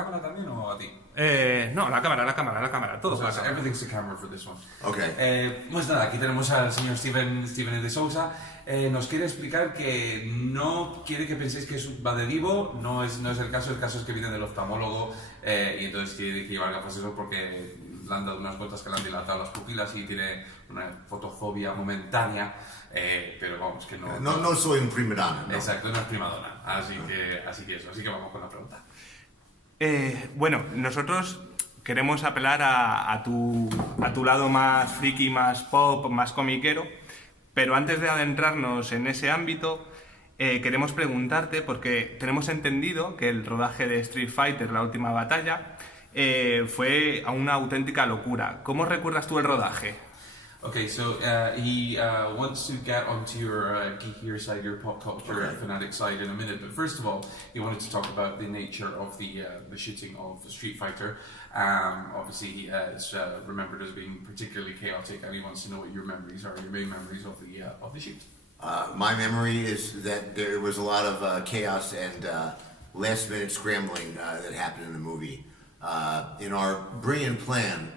cámara también o a ti? No, la cámara, todo O sea, pasa. everything's the camera for this one. Okay. Pues nada, aquí tenemos al señor Steven de Sousa. Nos quiere explicar que no quiere que penséis que va de divo, no es el caso es que viene del oftalmólogo y entonces quiere que llevar gafas eso porque le han dado unas gotas que le han dilatado las pupilas y tiene una fotofobia momentánea, pero vamos, que no... No soy un prima donna, no. Exacto, no es primadona, así que vamos con la pregunta. Bueno, nosotros queremos apelar a tu lado más friki, más pop, más comiquero, pero antes de adentrarnos en ese ámbito, queremos preguntarte, porque tenemos entendido que el rodaje de Street Fighter, la última batalla, fue una auténtica locura. ¿Cómo recuerdas tú el rodaje? Okay, so he wants to get onto your geekier side, your pop culture fanatic side in a minute. But first of all, he wanted to talk about the nature of the shooting of Street Fighter. Obviously, it's remembered as being particularly chaotic, and he wants to know what your memories are, your main memories of the shoot. My memory is that there was a lot of chaos and last-minute scrambling that happened in the movie. In our brilliant plan,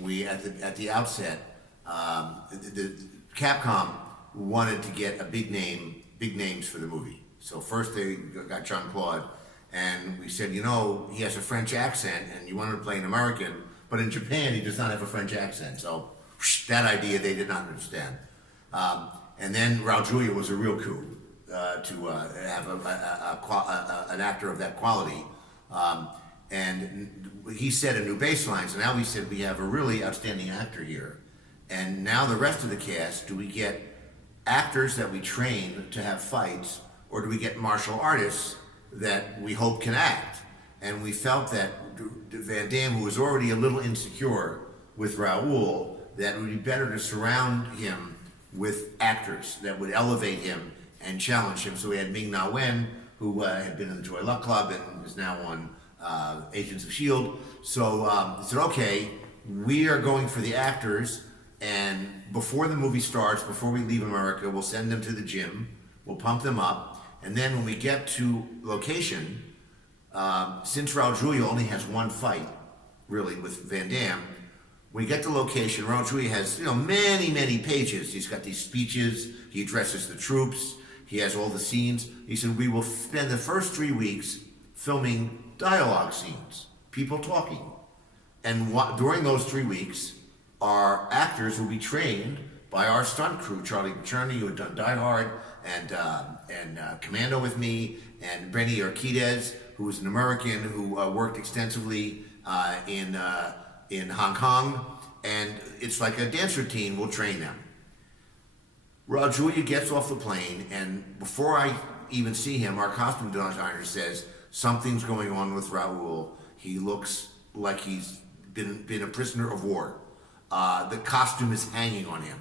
we at the outset, the Capcom wanted to get big names for the movie. So first they got Jean-Claude, and we said, he has a French accent, and you wanted to play an American, but in Japan he does not have a French accent. So that idea they did not understand. And then Raul Julia was a real coup to have an actor of that quality. And he set a new baseline, so now we said we have a really outstanding actor here. And now the rest of the cast, do we get actors that we train to have fights, or do we get martial artists that we hope can act? And we felt that Van Damme, who was already a little insecure with Raul, that it would be better to surround him with actors that would elevate him and challenge him. So we had Ming-Na Wen, who had been in the Joy Luck Club and is now on Agents of S.H.I.E.L.D. So I said, okay, we are going for the actors, and before the movie starts, before we leave America, we'll send them to the gym, we'll pump them up, and then when we get to location, since Raul Julia only has one fight, really, with Van Damme, when we get to location, Raul Julia has, many pages. He's got these speeches, he addresses the troops, he has all the scenes. He said, we will spend the first 3 weeks filming dialogue scenes, people talking. And during those 3 weeks, our actors will be trained by our stunt crew, Charlie Cherney, who had done Die Hard, and Commando with me, and Benny Urquidez, who was an American who worked extensively in Hong Kong. And it's like a dance routine, we'll train them. Raul Julia gets off the plane, and before I even see him, our costume designer says, something's going on with Raul. He looks like he's been a prisoner of war. The costume is hanging on him.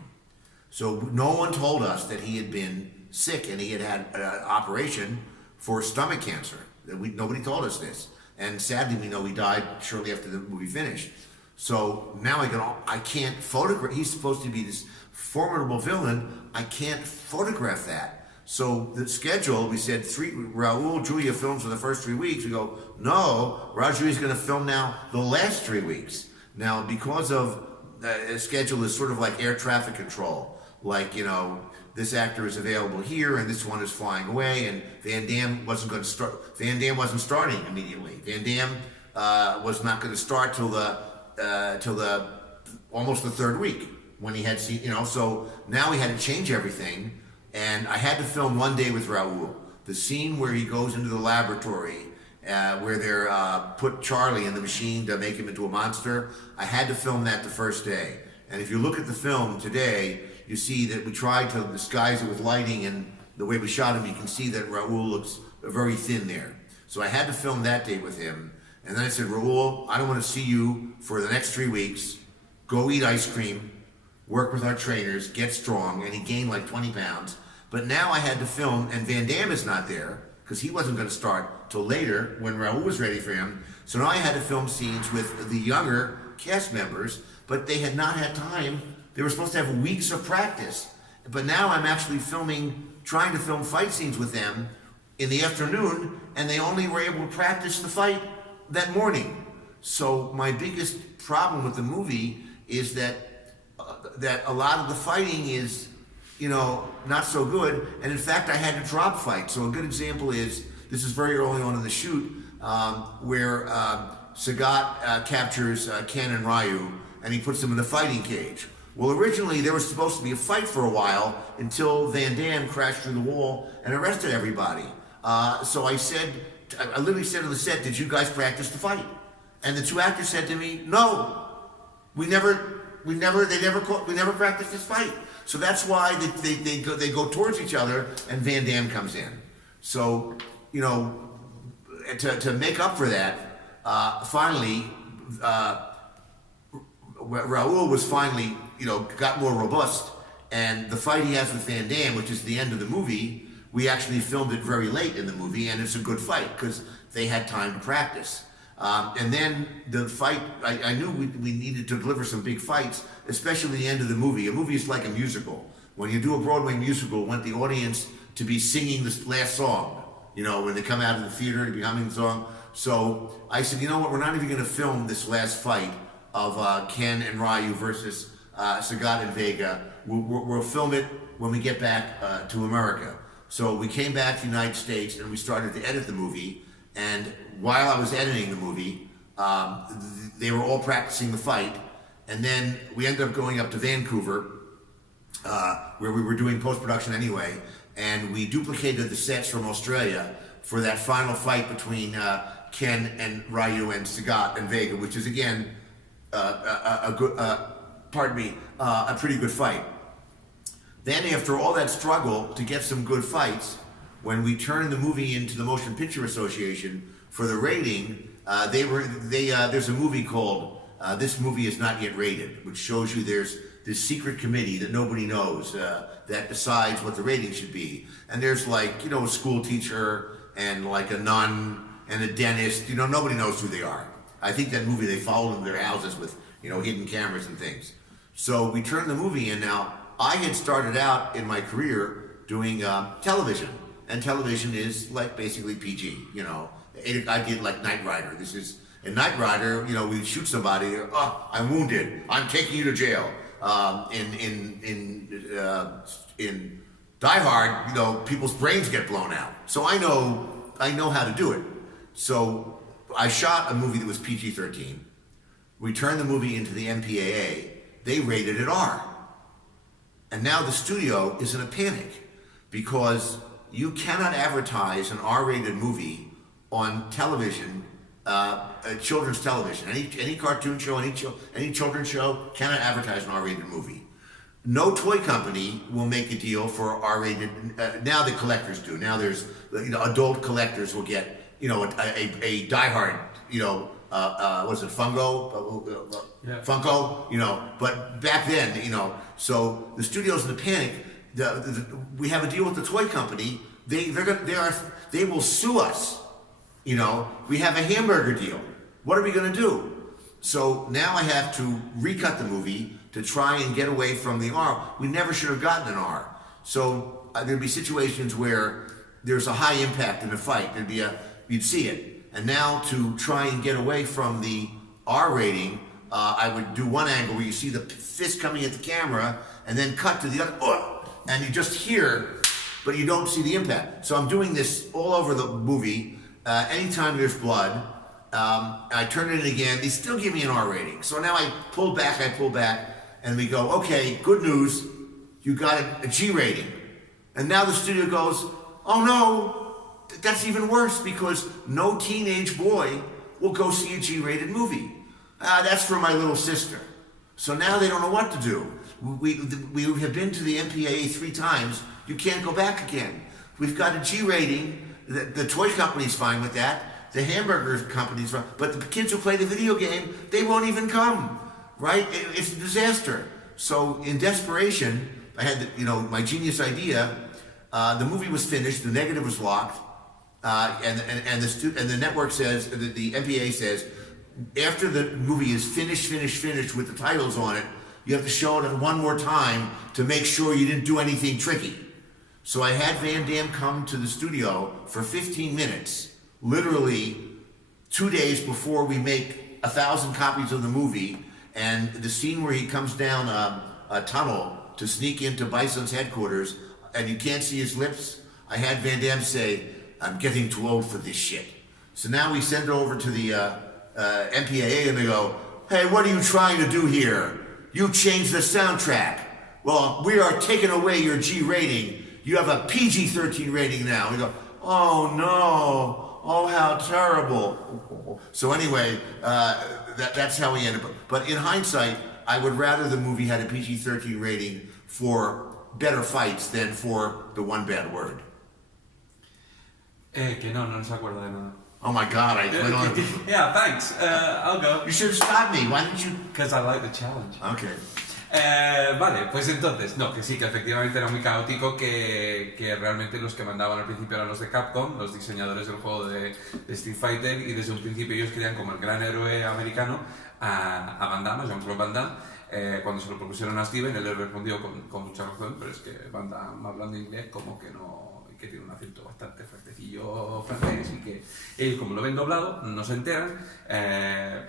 So no one told us that he had been sick and he had had an operation for stomach cancer. Nobody told us this. And sadly, we know he died shortly after the movie finished. So now I can't photograph. He's supposed to be this formidable villain. I can't photograph that. So the schedule, we said Raul Julia films for the first 3 weeks. We go, no, Raul Julia's going to film now the last 3 weeks. Now, because of the schedule is sort of like air traffic control. Like, this actor is available here and this one is flying away, and Van Damme wasn't going to start. Van Damme wasn't starting immediately. Van Damme was not going to start till almost the third week when he had seen, so now we had to change everything, and I had to film one day with Raul. The scene where he goes into the laboratory where they're put Charlie in the machine to make him into a monster. I had to film that the first day. And if you look at the film today, you see that we tried to disguise it with lighting, and the way we shot him, you can see that Raul looks very thin there. So I had to film that day with him. And then I said, Raul, I don't want to see you for the next 3 weeks. Go eat ice cream, work with our trainers, get strong. And he gained like 20 pounds. But now I had to film, and Van Damme is not there, because he wasn't going to start till later when Raul was ready for him. So now I had to film scenes with the younger cast members, but they had not had time. They were supposed to have weeks of practice. But now I'm actually trying to film fight scenes with them in the afternoon, and they only were able to practice the fight that morning. So my biggest problem with the movie is that a lot of the fighting is, not so good. And in fact, I had to drop fight. So a good example is, this is very early on in the shoot, where Sagat captures Ken and Ryu, and he puts them in the fighting cage. Well, originally there was supposed to be a fight for a while until Van Damme crashed through the wall and arrested everybody. So I literally said on the set, "Did you guys practice the fight?" And the two actors said to me, "No, we never practiced this fight." So that's why they go towards each other, and Van Damme comes in. So to make up for that, finally, Raul was finally got more robust, and the fight he has with Van Damme, which is the end of the movie, we actually filmed it very late in the movie, and it's a good fight because they had time to practice. And then the fight, I knew we needed to deliver some big fights, especially the end of the movie. A movie is like a musical. When you do a Broadway musical, you want the audience to be singing this last song, when they come out of the theater to be humming the song. So I said, you know what, we're not even going to film this last fight of Ken and Ryu versus Sagat and Vega. We'll film it when we get back to America. So we came back to the United States and we started to edit the movie. And while I was editing the movie, they were all practicing the fight. And then we ended up going up to Vancouver, where we were doing post-production anyway. And we duplicated the sets from Australia for that final fight between Ken and Ryu and Sagat and Vega, which is again a pretty good fight. Then after all that struggle to get some good fights, when we turned the movie into the Motion Picture Association for the rating, there's a movie called This Movie Is Not Yet Rated, which shows you there's this secret committee that nobody knows that decides what the rating should be. And there's a school teacher and like a nun and a dentist. Nobody knows who they are. I think that movie, they followed them to their houses with hidden cameras and things. So we turned the movie in. Now, I had started out in my career doing television. And television is like basically PG, I did like Knight Rider. In Knight Rider, we shoot somebody, "Oh, I'm wounded, I'm taking you to jail." In Die Hard, people's brains get blown out. So I know how to do it. So I shot a movie that was PG-13. We turned the movie into the MPAA. They rated it R. And now the studio is in a panic because you cannot advertise an R-rated movie on television, children's television. Any cartoon show, any children's show cannot advertise an R-rated movie. No toy company will make a deal for R-rated. Now the collectors do. Now there's adult collectors will get a Die Hard. Was it Funko? Yeah. Funko. But back then, so the studio's in the panic. We have a deal with the toy company. They will sue us. We have a hamburger deal. What are we going to do? So now I have to recut the movie to try and get away from the R. We never should have gotten an R. So there'd be situations where there's a high impact in the fight. You'd see it. And now to try and get away from the R rating, I would do one angle where you see the fist coming at the camera, and then cut to the other. And you just hear, but you don't see the impact. So I'm doing this all over the movie. Anytime there's blood, I turn it in again. They still give me an R rating. So now I pull back, and we go, okay, good news, you got a G rating. And now the studio goes, oh no, that's even worse because no teenage boy will go see a G-rated movie. That's for my little sister. So now they don't know what to do. We have been to the MPAA 3 times. You can't go back again. We've got a G rating. The toy company's fine with that. The hamburger company's fine. But the kids who play the video game, they won't even come, right? It's a disaster. So in desperation, I had my genius idea. The movie was finished. The negative was locked. And the network says, the MPAA says, after the movie is finished with the titles on it, you have to show it one more time to make sure you didn't do anything tricky. So I had Van Damme come to the studio for 15 minutes, literally 2 days before we make 1,000 copies of the movie, and the scene where he comes down a tunnel to sneak into Bison's headquarters, and you can't see his lips, I had Van Damme say, "I'm getting too old for this shit." So now we send it over to the MPAA, and they go, "Hey, what are you trying to do here? You changed the soundtrack. Well, we are taking away your G rating. You have a PG-13 rating now." We go, "Oh no, oh how terrible." So anyway, that's how we ended up. But in hindsight, I would rather the movie had a PG-13 rating for better fights than for the one bad word. Que no se acuerda de nada. Oh my God, I went on. Yeah, thanks. I'll go. You should have stopped me. Why didn't you? Because I like the challenge. Okay. Vale, pues entonces, no, que sí, que efectivamente era muy caótico, que realmente los que mandaban al principio eran los de Capcom, los diseñadores del juego de Street Fighter, y desde un principio ellos querían como el gran héroe americano a Van Damme, a Jean-Claude Van Damme. Cuando se lo propusieron a Steven, él le respondió con mucha razón, pero es que Van Damme hablando inglés como que no, que tiene un acento bastante fuertecillo francés, y que ellos como lo ven doblado no se enteran,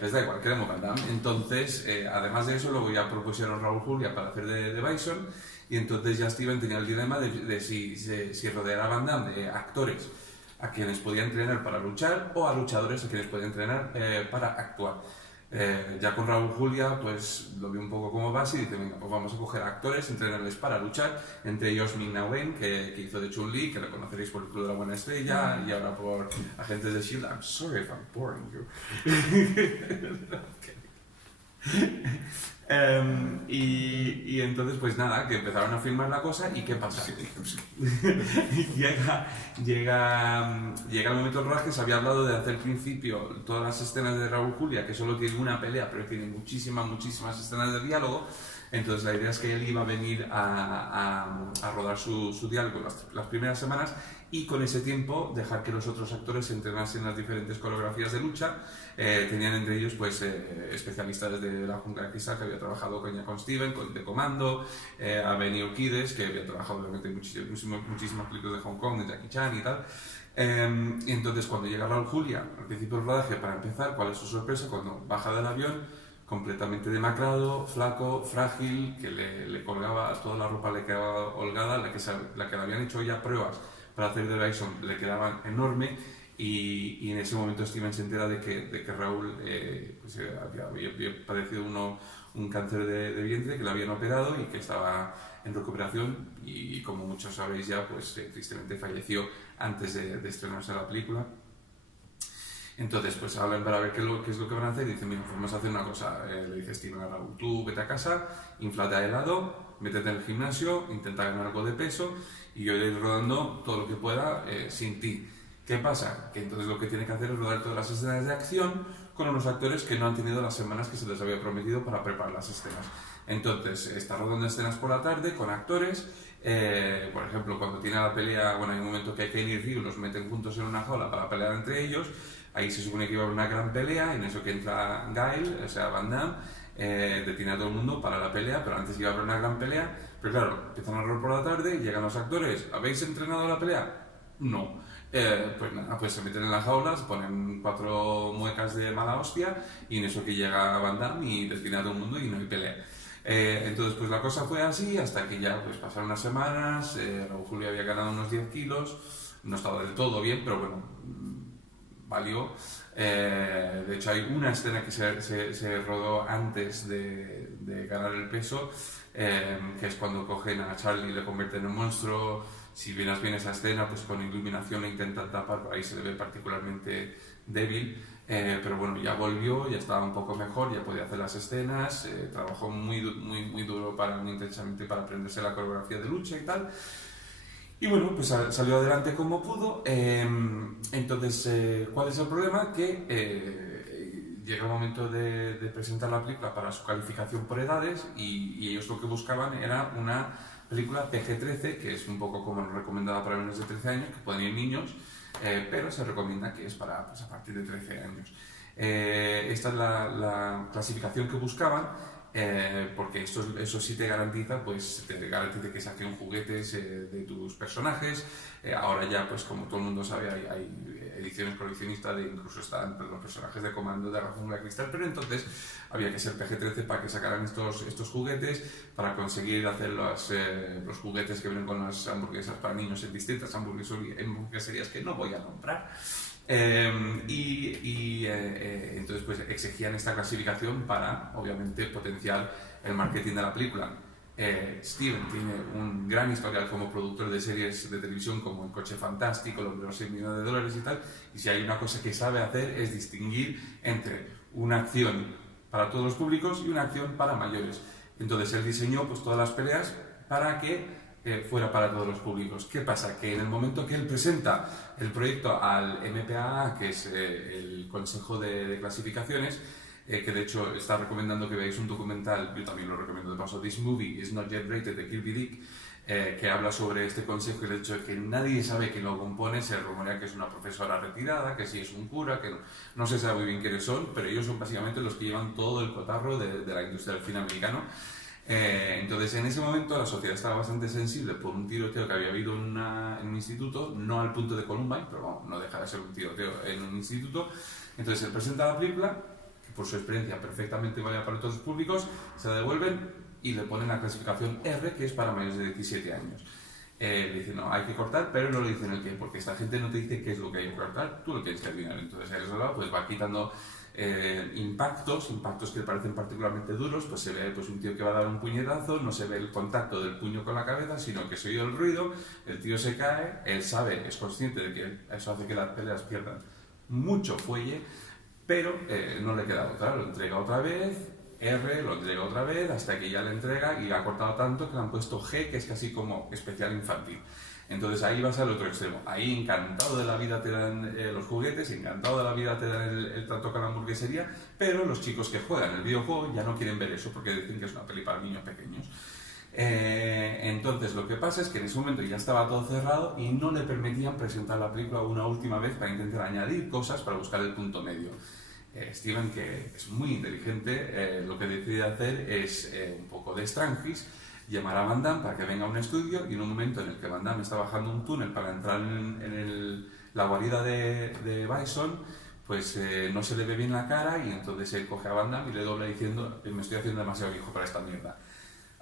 les da igual, queremos Van Damme. Entonces, además de eso, luego ya propusieron Raúl Julia para hacer de Bison, y entonces ya Steven tenía el dilema de si rodear a Van Damme de actores a quienes podía entrenar para luchar, o a luchadores a quienes podía entrenar para actuar. Ya con Raúl Julia pues lo vi un poco como base y dice, venga, pues vamos a coger actores, entrenarles para luchar, entre ellos Ming-Na Wen, que hizo de Chun-Li, que la conoceréis por el Club de la Buena Estrella, y ahora por Agentes de S.H.I.E.L.D. I'm sorry if I'm boring you. Y entonces pues nada, que empezaron a filmar la cosa, y ¿qué pasa? llega el momento del rodaje. Se había hablado de hacer al principio todas las escenas de Raúl Julia, que solo tiene una pelea, pero tiene muchísimas escenas de diálogo. Entonces la idea es que él iba a venir a rodar su diálogo las primeras semanas, y con ese tiempo dejar que los otros actores se entrenasen las diferentes coreografías de lucha. Tenían entre ellos pues especialistas de la Jungla Kisa, que había trabajado con Steven, de Comando, a Benny Urquidez, que había trabajado obviamente en muchísimas películas de Hong Kong, de Jackie Chan y tal. Y entonces cuando llega Raúl Julia al principio del rodaje, para empezar, ¿cuál es su sorpresa? Cuando baja del avión, completamente demacrado, flaco, frágil, que le colgaba toda la ropa, le quedaba holgada, la que le habían hecho ya pruebas para hacer de Bison le quedaba enorme, y en ese momento Steven se entera de que Raúl pues, había padecido un cáncer de vientre, que le habían operado y que estaba en recuperación, y como muchos sabéis ya, pues tristemente falleció antes de estrenarse la película. Entonces, pues hablan para ver qué es lo que van a hacer, y dicen, mira, pues vamos a hacer una cosa. Le dice Steven a Raúl, tú vete a casa, inflate a helado, métete en el gimnasio, intenta ganar algo de peso, y yo iré rodando todo lo que pueda sin ti. ¿Qué pasa? Que entonces lo que tiene que hacer es rodar todas las escenas de acción con unos actores que no han tenido las semanas que se les había prometido para preparar las escenas. Entonces, está rodando escenas por la tarde con actores. Por ejemplo, cuando tiene la pelea, bueno, hay un momento que Kane y Ryu los meten juntos en una jaula para pelear entre ellos. Ahí se supone que iba a haber una gran pelea, en eso que entra Guile, o sea, Van Damme, detiene a todo el mundo para la pelea, pero antes iba a haber una gran pelea. Pero claro, empiezan a rodar por la tarde, llegan los actores, ¿habéis entrenado la pelea? No. Pues nada, pues se meten en las jaulas, ponen 4 muecas de mala hostia, y en eso que llega Van Damme y detiene a todo el mundo y no hay pelea. Entonces pues la cosa fue así hasta que ya pues pasaron unas semanas. Raúl Julia había ganado unos 10 kilos, no estaba del todo bien, pero bueno, valió. De hecho hay una escena que se rodó antes de ganar el peso, que es cuando cogen a Charlie y le convierten en un monstruo. Si vienes bien esa escena, pues con iluminación le intentan tapar, ahí se le ve particularmente débil, pero bueno, ya volvió, ya estaba un poco mejor, ya podía hacer las escenas, trabajó muy duro, muy intensamente para aprenderse la coreografía de lucha y tal. Y bueno, pues salió adelante como pudo. Entonces, ¿cuál es el problema? Que llega el momento de presentar la película para su calificación por edades, y ellos lo que buscaban era una película PG-13, que es un poco como recomendada para menos de 13 años, que pueden ir niños, pero se recomienda que es para pues, a partir de 13 años. Esta es la clasificación que buscaban, porque eso sí te garantiza que saquen juguetes de tus personajes. Ahora ya, pues como todo el mundo sabe, hay ediciones coleccionistas de incluso están los personajes de Comando de la Jungla Cristal, pero entonces había que ser PG-13 para que sacaran estos juguetes, para conseguir hacer los juguetes que vienen con las hamburguesas para niños en distintas hamburgueserías que no voy a comprar. Entonces pues exigían esta clasificación para obviamente potenciar el marketing de la película. Steven tiene un gran historial como productor de series de televisión como El Coche Fantástico, los 6 millones de dólares y tal, y si hay una cosa que sabe hacer es distinguir entre una acción para todos los públicos y una acción para mayores. Entonces él diseñó pues todas las peleas para que fuera para todos los públicos. ¿Qué pasa? Que en el momento que él presenta el proyecto al MPAA, que es el Consejo de Clasificaciones, que de hecho está recomendando que veáis un documental, yo también lo recomiendo de paso, This Movie is Not Yet Rated, de Kirby Dick, que habla sobre este consejo y el hecho de que nadie sabe quién lo compone. Se rumorea que es una profesora retirada, que sí es un cura, que no se sabe muy bien quiénes son, pero ellos son básicamente los que llevan todo el cotarro de la industria del cine americano. Entonces en ese momento la sociedad estaba bastante sensible por un tiroteo que había habido en un instituto, no al punto de Columbine, pero bueno, no deja de ser un tiroteo en un instituto. Entonces él presenta la película, que por su experiencia perfectamente válida para todos los públicos, se la devuelven y le ponen la clasificación R, que es para mayores de 17 años. Le dicen, no, hay que cortar, pero no le dicen el qué, porque esta gente no te dice qué es lo que hay que cortar, tú lo tienes que adivinar. Entonces a eso lado pues va quitando impactos que le parecen particularmente duros. Pues se ve pues, un tío que va a dar un puñetazo, no se ve el contacto del puño con la cabeza, sino que se oye el ruido, el tío se cae, él sabe, es consciente de que eso hace que las peleas pierdan mucho fuelle, pero no le queda otra, lo entrega otra vez, R, lo entrega otra vez, hasta que ya le entrega y ha cortado tanto que le han puesto G, que es casi como especial infantil. Entonces ahí vas al otro extremo. Ahí encantado de la vida te dan los juguetes, encantado de la vida te dan el trato con la hamburguesería, pero los chicos que juegan el videojuego ya no quieren ver eso porque dicen que es una peli para niños pequeños. Entonces lo que pasa es que en ese momento ya estaba todo cerrado y no le permitían presentar la película una última vez para intentar añadir cosas para buscar el punto medio. Steven, que es muy inteligente, lo que decide hacer es un poco de Strangis, llamar a Van Damme para que venga a un estudio, y en un momento en el que Van Damme está bajando un túnel para entrar en la guarida de Bison, pues no se le ve bien la cara, y entonces él coge a Van Damme y le dobla diciendo: me estoy haciendo demasiado viejo para esta mierda.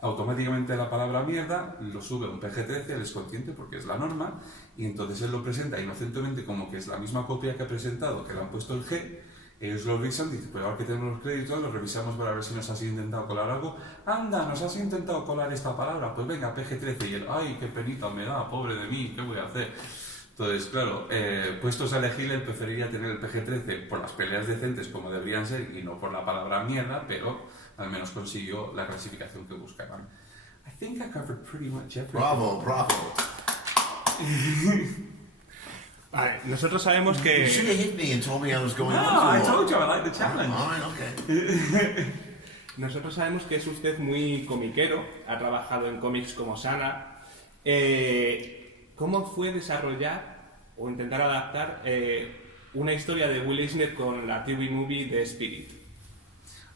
Automáticamente la palabra mierda lo sube a un PG-13, él es consciente porque es la norma, y entonces él lo presenta inocentemente como que es la misma copia que ha presentado, que le han puesto el G. Ellos lo revisan, dicen, pues ahora que tenemos los créditos, los revisamos para ver si nos has intentado colar algo. Anda, nos has intentado colar esta palabra, pues venga, PG-13. Y él, ay, qué penita me da, pobre de mí, ¿qué voy a hacer? Entonces, claro, puestos a elegir, él preferiría tener el PG-13 por las peleas decentes como deberían ser y no por la palabra mierda, pero al menos consiguió la clasificación que buscaban. I think I covered pretty much everything. Bravo, bravo. Vale, nosotros sabemos You que... should have hit me and told me I was going No, on I too long. told you I like the challenge. All right, okay. Nosotros sabemos que es usted muy comiquero, ha trabajado en cómics como Sana. ¿Cómo fue desarrollar o intentar adaptar una historia de Will Eisner con la TV movie The Spirit?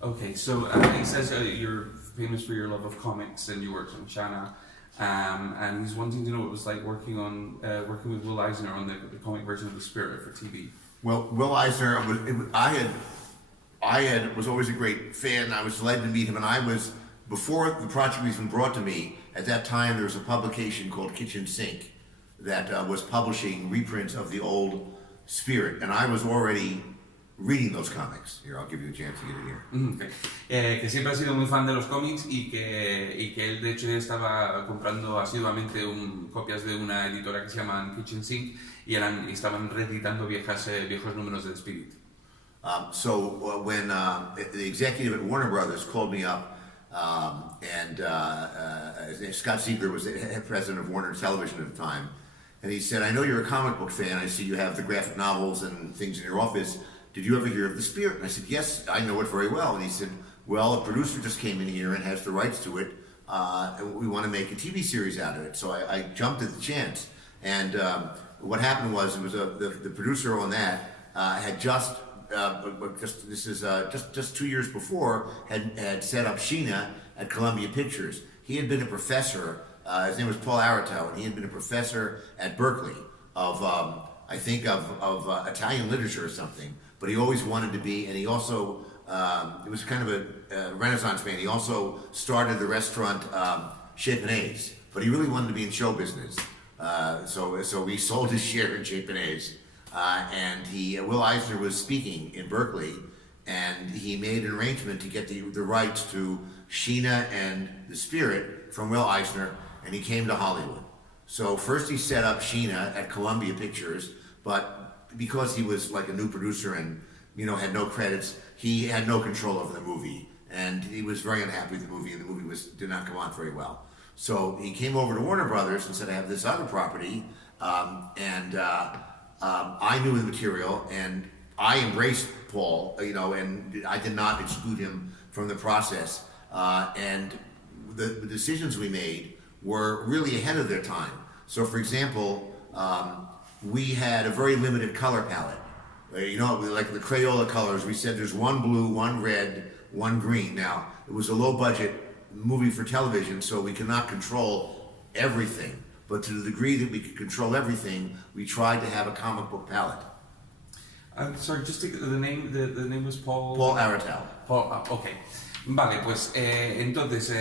Okay, so he says you're famous for your love of comics and you worked on Shanna, and he's wanting to know what it was like working with Will Eisner on the comic version of The Spirit for TV. Well, Will Eisner, I was always a great fan. I was delighted to meet him, and I was, before the project was even brought to me, at that time there was a publication called Kitchen Sink that was publishing reprints of the old Spirit, and I was already reading those comics. Here, I'll give you a chance to get it here. Okay. Que siempre ha sido muy fan de los cómics y que él de hecho estaba comprando asiduamente copias de una editora que se llama Kitchen Sink y estaban reeditando viejos números de The Spirit. When the executive at Warner Brothers called me up, and Scott Ziegler was the head president of Warner Television at the time, and he said, I know you're a comic book fan, I see you have the graphic novels and things in your office, did you ever hear of The Spirit? And I said, yes, I know it very well. And he said, well, a producer just came in here and has the rights to it, and we want to make a TV series out of it. So I jumped at the chance. And what happened was, the producer on that had just but this is just 2 years before, had set up Sheena at Columbia Pictures. He had been a professor. His name was Paul Aratow, and he had been a professor at Berkeley of I think of Italian literature or something. But he always wanted to be, and he also it was kind of a Renaissance man. He also started the restaurant Chez Panay's, but he really wanted to be in show business. So he sold his share in Chez Panay's, and Will Eisner was speaking in Berkeley, and he made an arrangement to get the rights to Sheena and the Spirit from Will Eisner, and he came to Hollywood. So first he set up Sheena at Columbia Pictures, but because he was like a new producer and had no credits, he had no control over the movie, and he was very unhappy with the movie, and the movie did not come out very well. So he came over to Warner Brothers and said, I have this other property, and I knew the material, and I embraced Paul, and I did not exclude him from the process. And the decisions we made were really ahead of their time. So for example, we had a very limited color palette. Like the Crayola colors, we said there's one blue, one red, one green. Now, it was a low budget movie for television, so we could not control everything. But to the degree that we could control everything, we tried to have a comic book palette. Sorry, just the name was Paul... Paul Aratow. Ok. Vale, pues entonces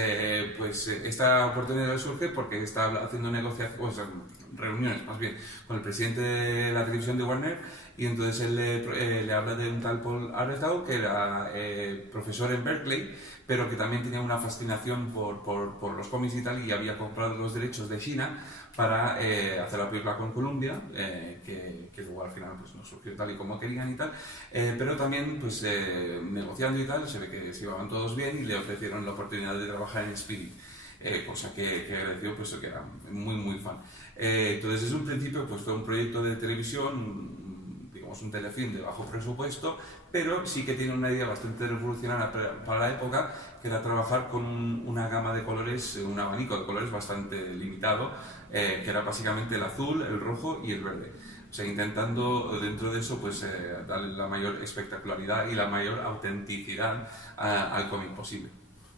pues esta oportunidad surge porque está haciendo reuniones más bien con el presidente de la televisión de Warner, y entonces él le habla de un tal Paul Aratow que era profesor en Berkeley, pero que también tenía una fascinación por los cómics y tal, y había comprado los derechos de Sheena para hacer la película con Columbia, que luego al final pues no surgió tal y como querían y tal, pero también pues negociando y tal, se ve que se llevaban todos bien y le ofrecieron la oportunidad de trabajar en Spirit, cosa que agradeció, pues que era muy muy fan. Entonces desde un principio pues fue un proyecto de televisión, digamos un telefilm de bajo presupuesto, pero sí que tiene una idea bastante revolucionaria para la época, que era trabajar con una gama de colores, un abanico de colores bastante limitado, que era básicamente el azul, el rojo y el verde. O sea, intentando dentro de eso pues darle la mayor espectacularidad y la mayor autenticidad al cómic posible.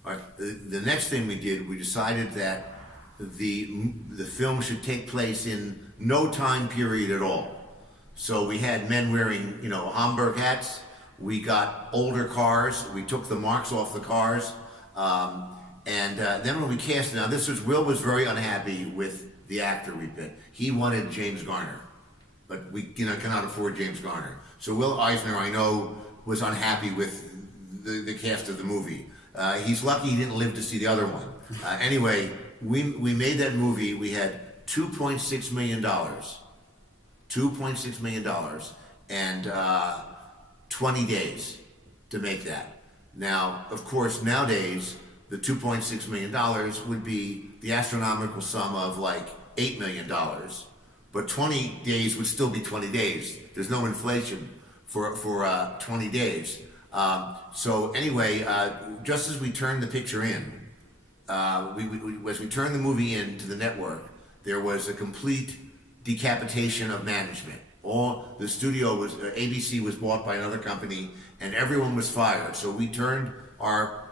All right. The next thing we did, we decided that the film should take place in no time period at all. So we had men wearing, Homburg hats. We got older cars. We took the marks off the cars. And then when we cast, now Will was very unhappy with the actor we picked. He wanted James Garner, but we cannot afford James Garner. So Will Eisner, I know, was unhappy with the cast of the movie. He's lucky he didn't live to see the other one. Anyway, we made that movie. We had $2.6 million. $2.6 million and 20 days to make that. Now, of course, nowadays, the $2.6 million would be the astronomical sum of like $8 million, but 20 days would still be 20 days. There's no inflation for 20 days. So anyway, just as we turned the picture in, as we turned the movie in to the network, there was a complete decapitation of management. All the studio was ABC was bought by another company, and everyone was fired. So we turned our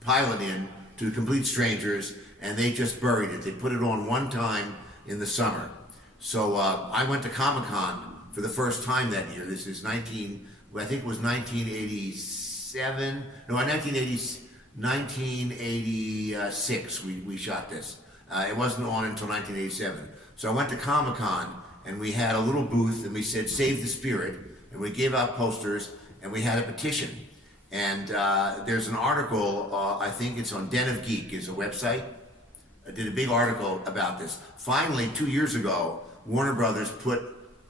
pilot in to complete strangers, and they just buried it. They put it on one time in the summer. So I went to Comic-Con for the first time that year. This is 1987. No, 1986. We shot this. It wasn't on until 1987. So I went to Comic-Con, and we had a little booth, and we said, "Save the Spirit," and we gave out posters, and we had a petition. And there's an article, I think it's on Den of Geek, is a website. I did a big article about this. Finally, 2 years ago, Warner Brothers put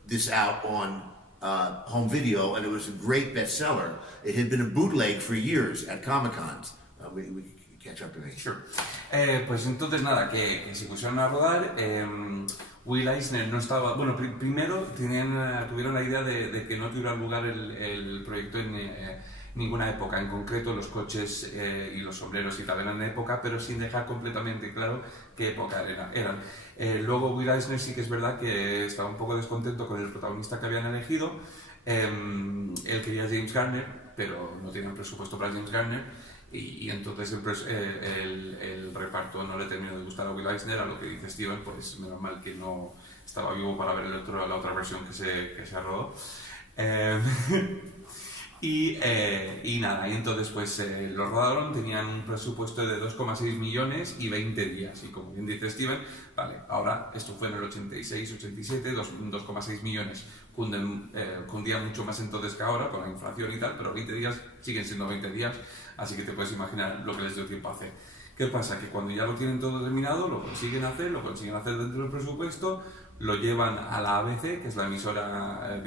this out on home video, and it was a great bestseller. It had been a bootleg for years at Comic-Cons. We catch up to me. Sure. Pues entonces nada, que se pusieron a rodar. Will Eisner no estaba... Bueno, primero tuvieron la idea de que no tuviera lugar el proyecto en ninguna época. En concreto, los coches y los sombreros y tal eran de época, pero sin dejar completamente claro qué época eran. Luego Will Eisner sí que es verdad que estaba un poco descontento con el protagonista que habían elegido, Él quería a James Garner, pero no tenía presupuesto para James Garner, y entonces el reparto no le terminó de gustar a Will Eisner, a lo que dice Steven, pues menos mal que no estaba vivo para ver la otra versión que se rodó. Y nada, y entonces pues lo rodaron, tenían un presupuesto de 2,6 millones y 20 días, y como bien dice Steven, vale, ahora esto fue en el 86, 87, 2,6 millones cundían mucho más entonces que ahora con la inflación y tal, pero 20 días siguen siendo 20 días, así que te puedes imaginar lo que les dio tiempo a hacer. ¿Qué pasa? Que cuando ya lo tienen todo terminado, lo consiguen hacer dentro del presupuesto, lo llevan a la ABC, que es la emisora,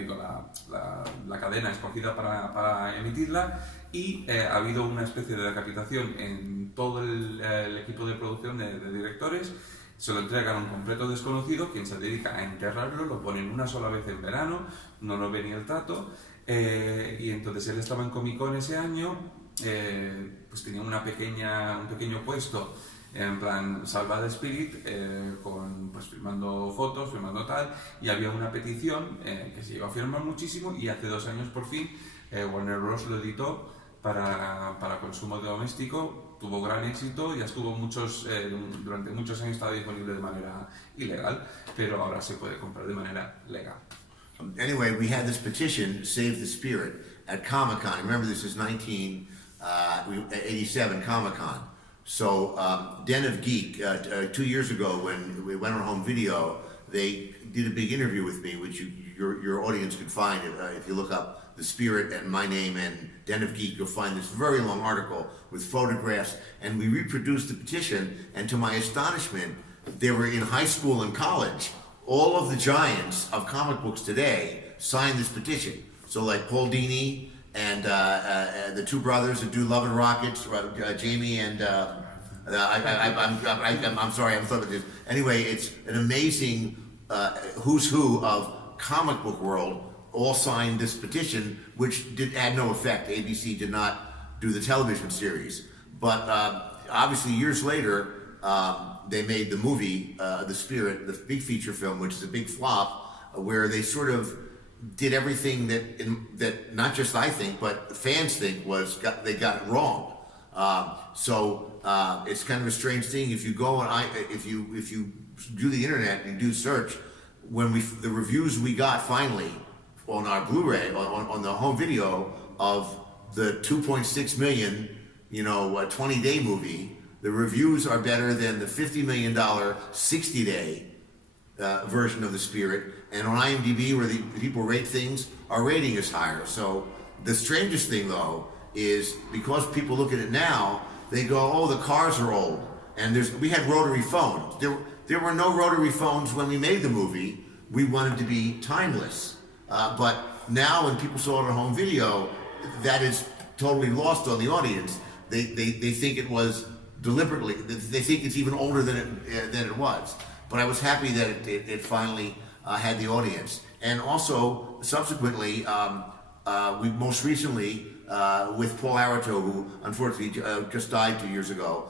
la cadena escogida para emitirla, y ha habido una especie de decapitación en todo el equipo de producción de directores. Se lo entregan a un completo desconocido, quien se dedica a enterrarlo, lo ponen una sola vez en verano, no lo ve ni el tato, y entonces él estaba en Comic Con ese año, pues tenía un pequeño puesto en plan Salva Spirit, pues filmando fotos, filmando tal, y había una petición que se llegó a firmar muchísimo, y hace 2 años por fin Warner Bros. Lo editó para consumo doméstico, tuvo gran éxito, ya estuvo durante muchos años estaba disponible de manera ilegal, pero ahora se puede comprar de manera legal. Anyway, we had this petition, Save the Spirit, at Comic-Con. Remember, this is 1987 Comic-Con. So, Den of Geek, 2 years ago when we went on home video, they did a big interview with me, which your audience could find if you look up The Spirit and my name and Den of Geek. You'll find this very long article with photographs, and we reproduced the petition, and to my astonishment, they were in high school and college. All of the giants of comic books today signed this petition. So like Paul Dini and the two brothers that do Love and Rockets, Jamie and I'm sorry, I'm sorry. Anyway, it's an amazing who's who of comic book world all signed this petition, which had no effect. ABC did not do the television series, but obviously years later they made the movie The Spirit, the big feature film, which is a big flop, where they sort of did everything that not just I think, but fans think they got it wrong. So it's kind of a strange thing. If you go and if you do the internet and do search, the reviews we got finally on our Blu-ray on the home video of the 2.6 million, 20-day movie, the reviews are better than the $50 million 60-day version of The Spirit. And on IMDb, where the people rate things, our rating is higher. So the strangest thing, though, is because people look at it now, they go, "Oh, the cars are old." And we had rotary phones. There were no rotary phones when we made the movie. We wanted to be timeless. But now, when people saw it on home video, that is totally lost on the audience. They think it was deliberately. They think it's even older than it was. But I was happy that it finally had the audience. And also, subsequently, we most recently, with Paul Arito, who unfortunately just died 2 years ago,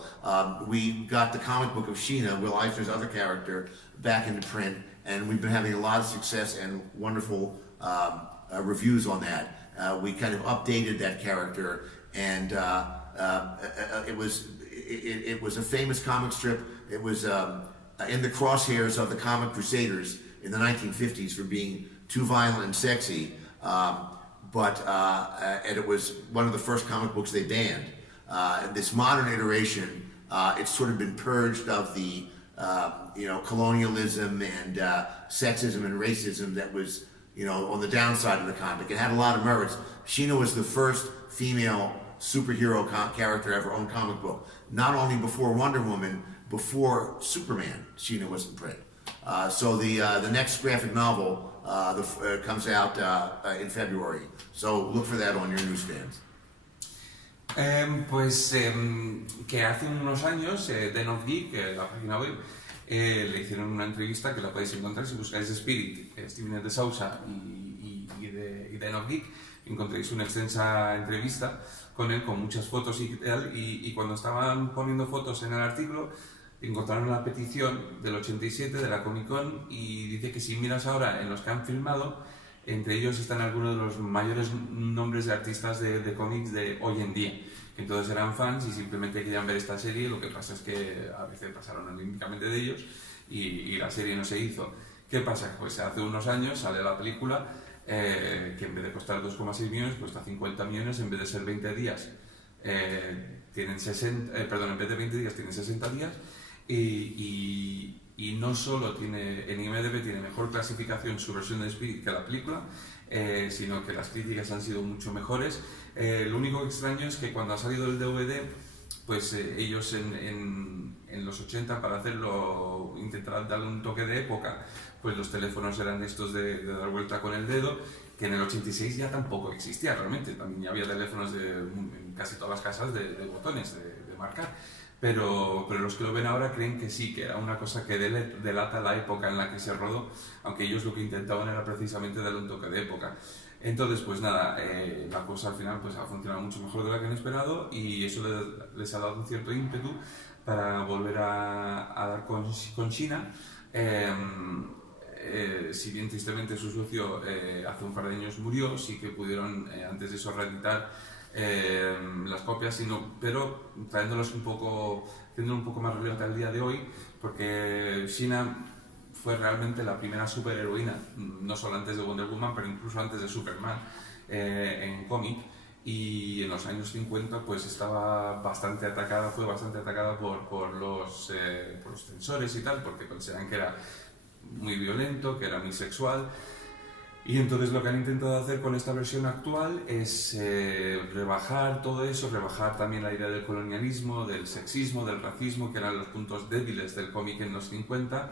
we got the comic book of Sheena, Will Eisner's other character, back into print, and we've been having a lot of success and wonderful reviews on that. We kind of updated that character, and it was a famous comic strip. It was in the crosshairs of the comic crusaders in the 1950s for being too violent and sexy. And it was one of the first comic books they banned. This modern iteration, it's sort of been purged of the colonialism and sexism and racism that was on the downside of the comic. It had a lot of merits. Sheena was the first female superhero character ever owned comic book. Not only before Wonder Woman, before Superman, Sheena was in print. So the next graphic novel comes out in February. So look for that on your newsstands. Que hace unos años, Den of Geek, la página web, le hicieron una entrevista que la podéis encontrar si buscáis Spirit, Steven de Sousa y Den of Geek. Encontréis una extensa entrevista con él, con muchas fotos y tal, y cuando estaban poniendo fotos en el artículo, encontraron la petición del 87 de la Comic Con, y dice que si miras ahora en los que han filmado, Entre ellos están algunos de los mayores nombres de artistas de cómics de hoy en día, que entonces eran fans y simplemente querían ver esta serie. Lo que pasa es que a veces pasaron olímpicamente de ellos y la serie no se hizo. ¿Qué pasa? Pues hace unos años sale la película que en vez de costar 2,6 millones cuesta 50 millones, en vez de ser 20 días tienen 60, en vez de 20 días tienen 60 días y no solo tiene, en IMDb tiene mejor clasificación su versión de Spirit que la película, sino que las críticas han sido mucho mejores. Lo único extraño es que cuando ha salido el DVD, pues ellos en los 80, para hacerlo, intentar darle un toque de época, pues los teléfonos eran estos de dar vuelta con el dedo, que en el 86 ya tampoco existía realmente. También ya había teléfonos en casi todas las casas de botones, de marcar. Pero los que lo ven ahora creen que sí, que era una cosa que delata la época en la que se rodó, aunque ellos lo que intentaban era precisamente darle un toque de época. Entonces, pues nada, la cosa al final pues ha funcionado mucho mejor de lo que han esperado y eso les ha dado un cierto ímpetu para volver a dar con China. Si bien tristemente su socio hace un par de años murió, sí que pudieron antes de eso reeditar las copias, pero trayéndolos haciéndolo un poco más relevante al día de hoy, porque China fue realmente la primera superheroína, no solo antes de Wonder Woman, pero incluso antes de Superman en cómic, y en los años 50 pues fue bastante atacada por los censores y tal, porque consideran que era muy violento, que era muy sexual. Y entonces lo que han intentado hacer con esta versión actual es rebajar todo eso, rebajar también la idea del colonialismo, del sexismo, del racismo, que eran los puntos débiles del cómic en los 50,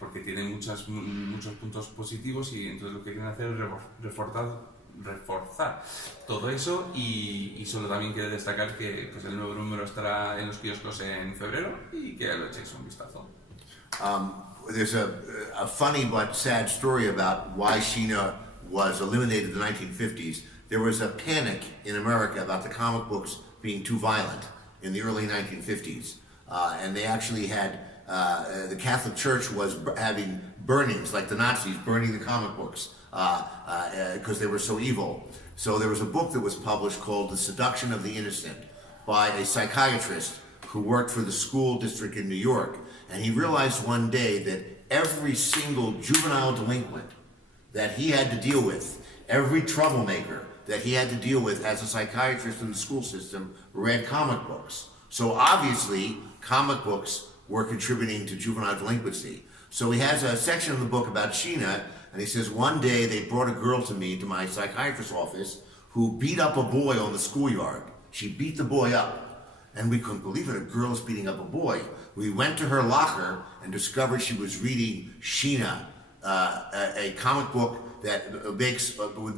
porque tiene muchos puntos positivos, y entonces lo que quieren hacer es reforzar todo eso. Y solo también quiero destacar que pues, el nuevo número estará en los kioscos en febrero y que lo echéis un vistazo. There's a funny but sad story about why Sheena was eliminated in the 1950s. There was a panic in America about the comic books being too violent in the early 1950s. And they actually had, the Catholic Church was having burnings, like the Nazis burning the comic books, because they were so evil. So there was a book that was published called The Seduction of the Innocent by a psychiatrist who worked for the school district in New York. And he realized one day that every single juvenile delinquent that he had to deal with, every troublemaker that he had to deal with as a psychiatrist in the school system, read comic books. So obviously, comic books were contributing to juvenile delinquency. So he has a section in the book about Sheena, and he says, one day they brought a girl to me, to my psychiatrist's office, who beat up a boy on the schoolyard. She beat the boy up. And we couldn't believe it, a girl is beating up a boy. We went to her locker and discovered she was reading Sheena, a comic book that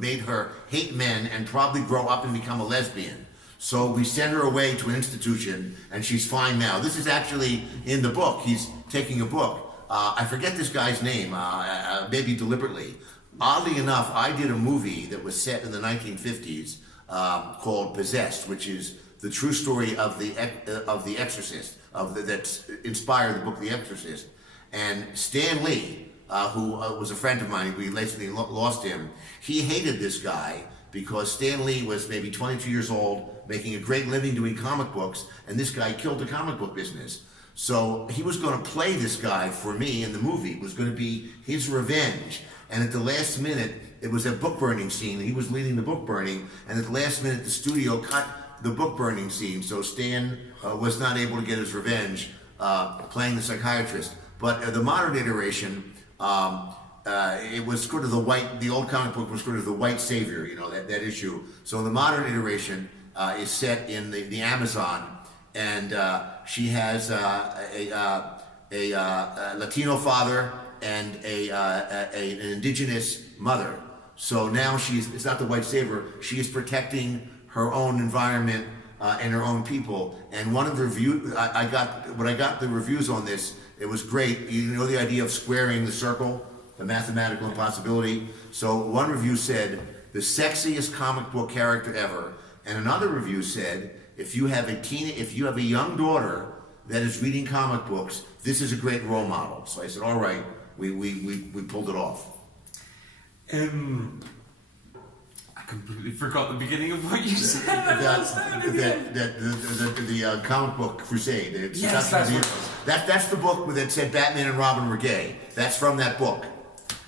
made her hate men and probably grow up and become a lesbian. So we sent her away to an institution, and she's fine now. This is actually in the book. He's taking a book. I forget this guy's name, maybe deliberately. Oddly enough, I did a movie that was set in the 1950s called Possessed, which is the true story of the Exorcist, that inspired the book The Exorcist. And Stan Lee, who was a friend of mine, we recently lost him, he hated this guy because Stan Lee was maybe 22 years old, making a great living doing comic books, and this guy killed the comic book business. So he was going to play this guy for me in the movie. It was going to be his revenge. And at the last minute, it was a book burning scene. He was leading the book burning, and at the last minute, the studio cut the book burning scene, so Stan was not able to get his revenge playing the psychiatrist. But the modern iteration, it was sort of the old comic book was sort of the white savior, you know, that issue. So the modern iteration is set in the Amazon, and she has a Latino father and an indigenous mother. So now it's not the white savior, she is protecting her own environment and her own people. And one of the reviews, when I got the reviews on this, it was great. You know the idea of squaring the circle, the mathematical impossibility? So one review said, the sexiest comic book character ever. And another review said, if you have a young daughter that is reading comic books, this is a great role model. So I said, all right, we pulled it off. I completely forgot the beginning of what you said. The comic book Crusade. It's Yes, Seduction of that's the what it Universe. was. That's the book that said Batman and Robin were gay. That's from that book.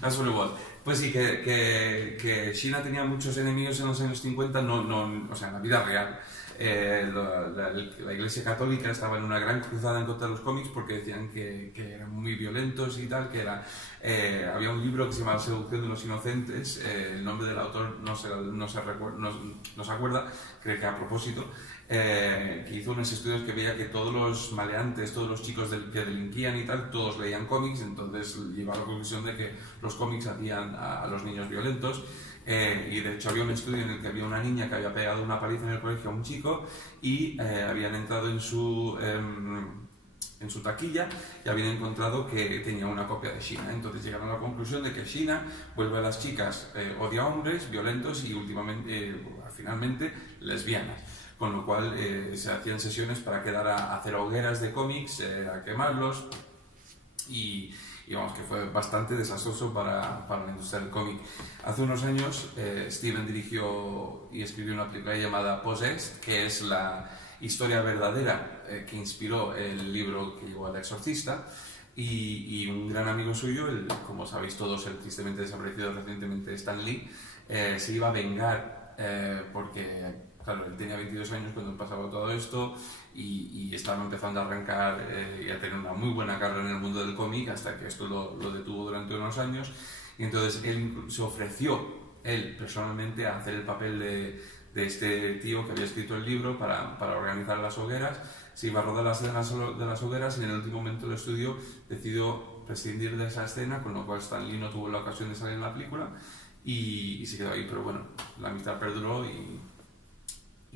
That's what it was. Pues sí, que China tenía muchos enemigos en los años 50, o sea, en la vida real. La Iglesia Católica estaba en una gran cruzada en contra de los cómics porque decían que eran muy violentos y tal, había un libro que se llama La seducción de los inocentes, el nombre del autor no se acuerda, creo que a propósito, que hizo unos estudios que veía que todos los maleantes, todos los chicos que delinquían y tal, todos leían cómics, entonces llegó a la conclusión de que los cómics hacían a los niños violentos. Y de hecho había un estudio en el que había una niña que había pegado una paliza en el colegio a un chico y habían entrado en su taquilla y habían encontrado que tenía una copia de China. Entonces llegaron a la conclusión de que China vuelve a las chicas, odia a hombres violentos y finalmente lesbianas. Con lo cual se hacían sesiones para quedar a hacer hogueras de cómics, a quemarlos y vamos, que fue bastante desastroso para la industria del cómic. Hace unos años Steven dirigió y escribió una película llamada Possessed, que es la historia verdadera que inspiró el libro que llevó al Exorcista, y un gran amigo suyo, como sabéis todos, el tristemente desaparecido recientemente Stan Lee, se iba a vengar porque claro, él tenía 22 años cuando pasaba todo esto y estaba empezando a arrancar y a tener una muy buena carrera en el mundo del cómic hasta que esto lo detuvo durante unos años. Y entonces él se ofreció, él personalmente, a hacer el papel de este tío que había escrito el libro para organizar las hogueras. Se iba a rodar la escena de las hogueras y en el último momento el estudio decidió prescindir de esa escena, con lo cual Stan Lee no tuvo la ocasión de salir en la película y se quedó ahí. Pero bueno, la amistad perduró y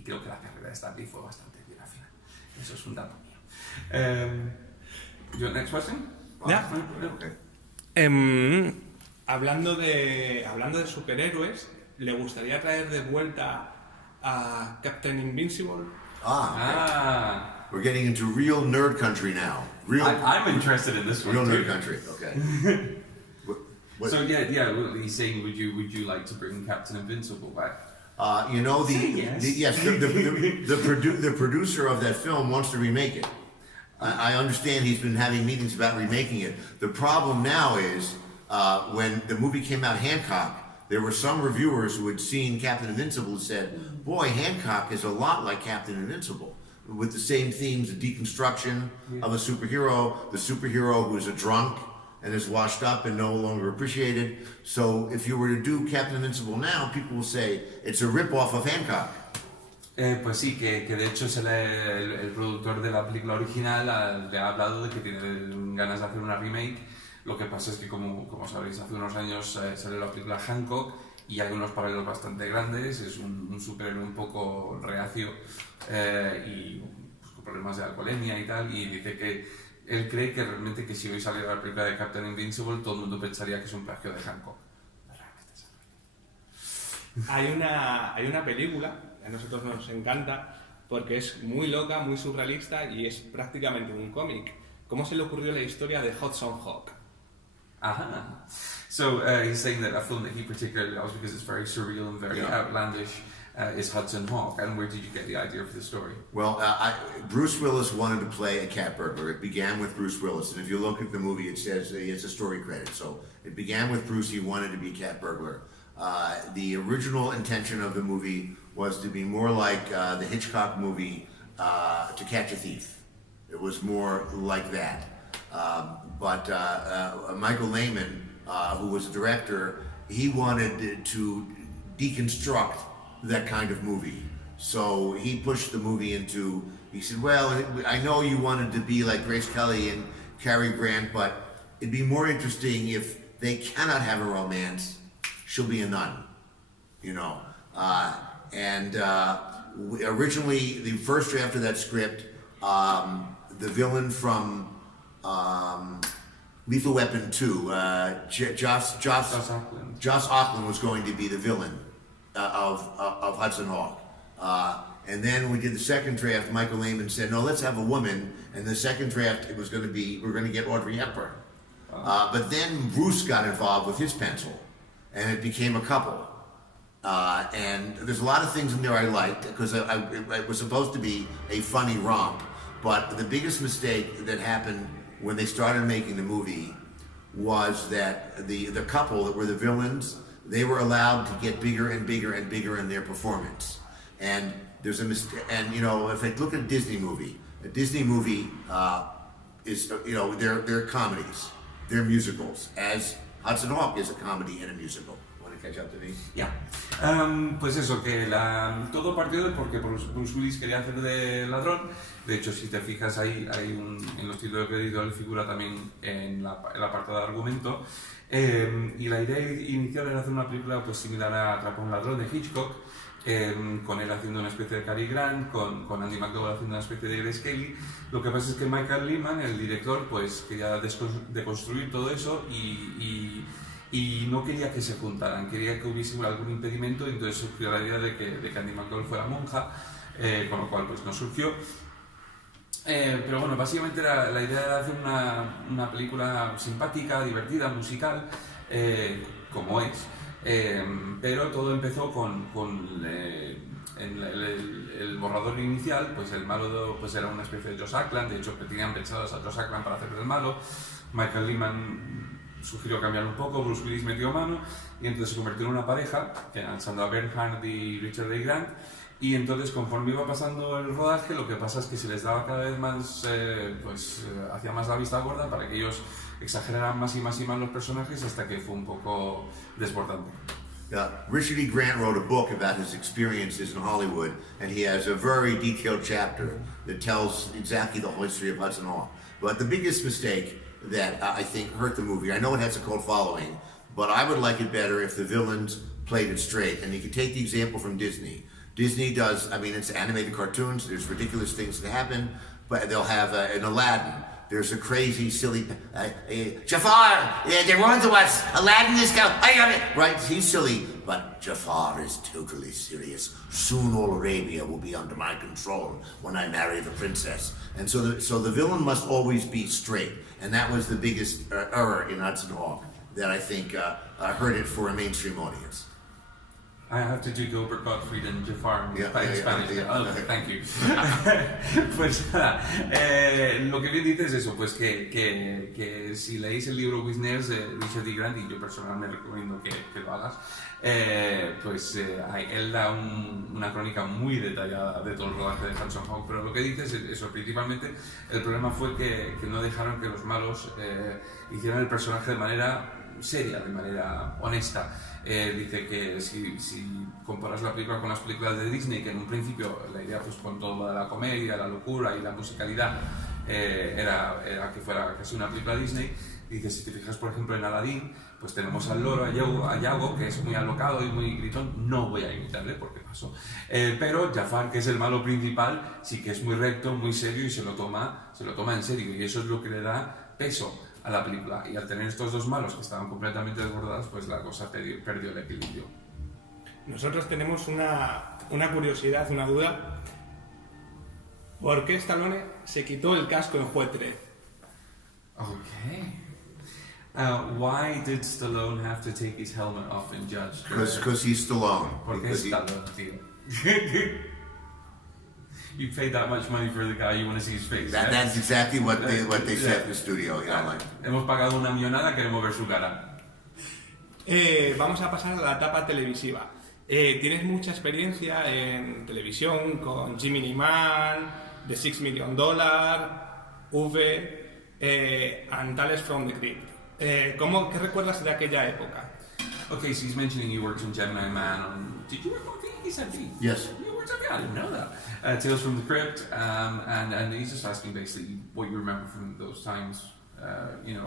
creo que la carrera de Stan Lee fue bastante bien al final. Eso es un dato mío. Your next question? Yeah. Okay. Hablando de superhéroes, ¿le gustaría traer de vuelta a Captain Invincible? We're getting into real nerd country now. I'm interested in this one. Real too. nerd country. Okay. So yeah. Well, he's saying, would you like to bring Captain Invincible back? You know, Yes. the producer of that film wants to remake it. I understand he's been having meetings about remaking it. The problem now is when the movie came out, Hancock, there were some reviewers who had seen Captain Invincible who said, boy, Hancock is a lot like Captain Invincible, with the same themes, the deconstruction of a superhero, the superhero who is a drunk and is washed up and no longer appreciated. So if you were to do Captain Invincible now, people will say it's a rip-off of Hancock. Pues sí, que de hecho el productor de la película original le ha hablado de que tiene ganas de hacer una remake. Lo que pasa es que, como sabéis, hace unos años salió la película Hancock y hay unos paralelos bastante grandes. Es un superhéroe un poco reacio y pues, con problemas de alcoholemia y tal, y dice que él cree que realmente que si hoy saliera la película de Captain Invincible, todo el mundo pensaría que es un plagio de Hancock. Hay una película que a nosotros nos encanta porque es muy loca, muy surrealista y es prácticamente un cómic. ¿Cómo se le ocurrió la historia de Hudson Hawk? So he's saying that a film that he particularly loves because it's very surreal and very outlandish is Hudson Hawk. And where did you get the idea for the story? Well, Bruce Willis wanted to play a cat burglar. It began with Bruce Willis, and if you look at the movie, it says it's a story credit. So it began with Bruce. He wanted to be a cat burglar. The original intention of the movie was to be more like the Hitchcock movie To Catch a Thief. It was more like that. But Michael Lehman, who was the director, he wanted to deconstruct that kind of movie. So he pushed the movie into, he said, well, I know you wanted to be like Grace Kelly and Cary Grant, but it'd be more interesting if they cannot have a romance, she'll be a nun, you know. Originally, the first draft of that script, the villain from Lethal Weapon 2, Joss Auckland was going to be the villain of Hudson Hawk. And then we did the second draft. Michael Lehman said, no, let's have a woman. And the second draft, it was going to be, we're going to get Audrey Hepburn. But then Bruce got involved with his pencil. and it became a couple. And there's a lot of things in there I liked because it was supposed to be a funny romp. But the biggest mistake that happened when they started making the movie was that the couple that were the villains, they were allowed to get bigger and bigger and bigger in their performance. And there's a mistake. And you know, if I look at a Disney movie is, you know, they're comedies, they're musicals. As Hudson Hawk is a comedy and a musical. Catch up to me. Ya. Pues eso, que todo partió de porque Bruce Willis quería hacer de ladrón. De hecho, si te fijas ahí, en los títulos de crédito él figura también en la parte de argumento. Y la idea inicial era hacer una película pues similar a Atrapa a un ladrón de Hitchcock, con él haciendo una especie de Cary Grant, con Andy McDowell haciendo una especie de Grace Kelly. Lo que pasa es que Michael Lehmann, el director, pues quería deconstruir todo eso y no quería que se juntaran, quería que hubiese algún impedimento, y entonces surgió la idea de que Andy McDowell fuera monja, con lo cual pues no surgió. Pero bueno, básicamente la idea era hacer una película simpática, divertida, musical, como es. Pero todo empezó con el borrador inicial, pues el malo pues era una especie de Josh Ackland. De hecho tenían pensados a Josh Ackland para hacer el malo. Michael Lehmann sugirió cambiar un poco, Bruce Willis metió mano y entonces se convirtió en una pareja, que eran Sandra Bernhard y Richard A. Grant. Y entonces, conforme iba pasando el rodaje, lo que pasa es que se les daba cada vez más, hacía más la vista gorda para que ellos exageraran más y más y más los personajes, hasta que fue un poco desbordante. Richard E. Grant wrote a book about his experiences in Hollywood, and he has a very detailed chapter that tells exactly the whole history of Hudson Hawk. But the biggest mistake that I think hurt the movie, I know it has a cult following, but I would like it better if the villains played it straight. And you could take the example from Disney. Disney does, I mean, it's animated cartoons, there's ridiculous things that happen, but they'll have an Aladdin. There's a crazy, silly, Jafar, they're on to us, Aladdin is coming, right, he's silly, but Jafar is totally serious. Soon all Arabia will be under my control when I marry the princess. And so the villain must always be straight, and that was the biggest error in Hudson Hawk that I think hurt it for a mainstream audience. I have to do Gilbert Gottfried and Jafar in Spanish. Okay, thank you. Pues nada, lo que bien dices es eso, pues que si leéis el libro Wisners de Richard E. Grant, y yo personalmente recomiendo que lo hagas, pues él da una crónica muy detallada de todo el rodaje de Hudson Hawk. Pero lo que dices es eso, principalmente el problema fue que no dejaron que los malos hicieran el personaje de manera seria, de manera honesta. Dice que si comparas la película con las películas de Disney, que en un principio la idea pues con todo lo de la comedia, la locura y la musicalidad era que fuera casi una película Disney, dice, si te fijas por ejemplo en Aladdin, pues tenemos al loro, a Yago, que es muy alocado y muy gritón, no voy a imitarle porque pasó, pero Jafar, que es el malo principal, sí que es muy recto, muy serio y se lo toma en serio, y eso es lo que le da peso a la película. Y al tener estos dos malos que estaban completamente desbordados, pues la cosa perdió el equilibrio. Nosotros tenemos una curiosidad, una duda. ¿Por qué Stallone se quitó el casco en Juez 3? Okay. Why did Stallone have to take his helmet off in Judge? Because he's Stallone. Porque es Stallone, tío. You paid that much money for the guy, you want to see his face. That's exactly what they said in the studio. You know, like. Hemos pagado una millonada, queremos ver su cara. Vamos a pasar a la etapa televisiva. Tienes mucha experiencia en televisión con Jimmy Neeman, The $6 Million, V, and Tales from the Crypt. ¿Qué recuerdas de aquella época? Okay, so he's mentioning you worked on Gemini Man. Did you work on V? He said V. Yes. You worked on V? I didn't know that. Tales from the Crypt, and he's just asking basically what you remember from those times.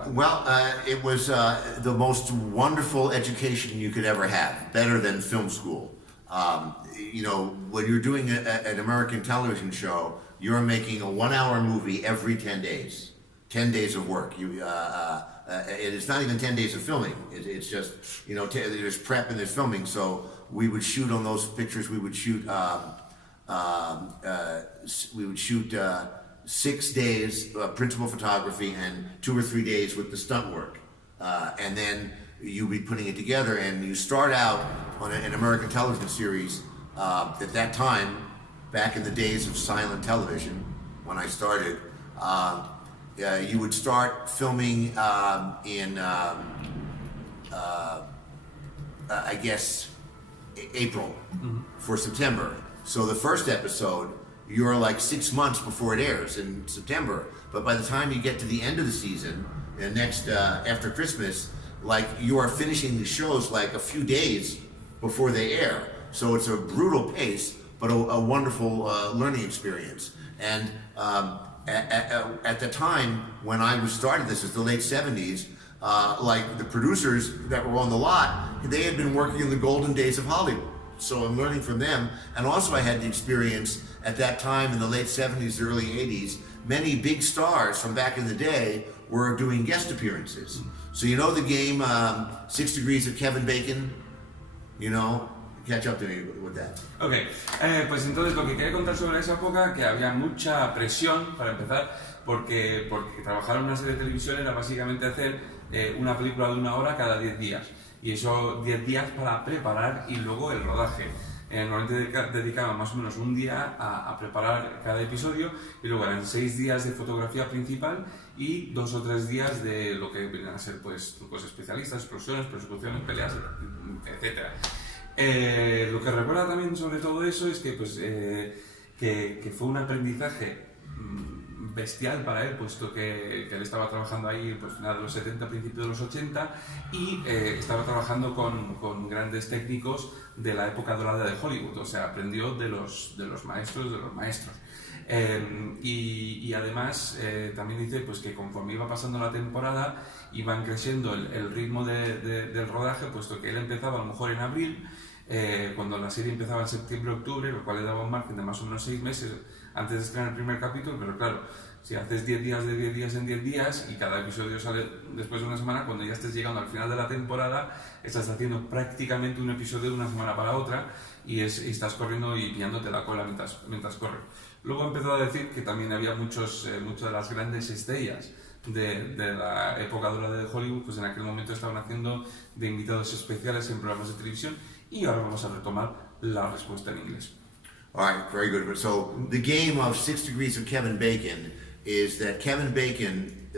Well, it was the most wonderful education you could ever have, better than film school. When you're doing an American television show, you're making a 1-hour movie every 10 days. 10 days of work. It's not even 10 days of filming. It's just, there's prep and there's filming. So we would shoot on those pictures. We would shoot 6 days principal photography and 2 or 3 days with the stunt work. And then you'll be putting it together, and you start out on an American television series. At that time, back in the days of silent television, when I started, you would start filming in, I guess, April for September. So the first episode, you're like 6 months before it airs in September. But by the time you get to the end of the season, and after Christmas, like you are finishing the shows like a few days before they air. So it's a brutal pace, but a wonderful learning experience. And at the time when I was started this, it's the late 70s, like the producers that were on the lot, they had been working in the golden days of Hollywood. So I'm learning from them. And also I had the experience at that time in the late 70s, early 80s, many big stars from back in the day were doing guest appearances. So you know the game 6 Degrees of Kevin Bacon? You know? Catch up to me with that. Ok, pues entonces lo que quería contar sobre esa época, que había mucha presión, para empezar, porque trabajar en una serie de televisión era básicamente hacer una película de 1 hora cada 10 días. Y eso 10 días para preparar y luego el rodaje. Normalmente dedicaba más o menos un día a preparar cada episodio y luego eran 6 días de fotografía principal y 2 o 3 días de lo que vienen a ser pues trucos especialistas, explosiones, persecuciones, peleas, etc. Lo que recuerda también sobre todo eso es que, pues, que fue un aprendizaje bestial para él, puesto que él estaba trabajando ahí pues, final de los 70, principios de los 80 y estaba trabajando con grandes técnicos de la época dorada de Hollywood, o sea, aprendió de los maestros de los maestros. Y además también dice pues, que conforme iba pasando la temporada iban creciendo el ritmo del rodaje, puesto que él empezaba a lo mejor en abril, cuando la serie empezaba en septiembre-octubre, lo cual le daba un margen de más o menos 6 meses antes de estrenar el primer capítulo, pero claro, si haces 10 días de 10 días en 10 días y cada episodio sale después de una semana, cuando ya estés llegando al final de la temporada, estás haciendo prácticamente un episodio de una semana para otra y estás corriendo y pillándote la cola mientras corres. Luego empezó a decir que también había muchas de las grandes estrellas de la época dorada de Hollywood, pues en aquel momento estaban haciendo de invitados especiales en programas de televisión y ahora vamos a retomar la respuesta en inglés. All right, very good. So the game of 6 Degrees of Kevin Bacon is that Kevin Bacon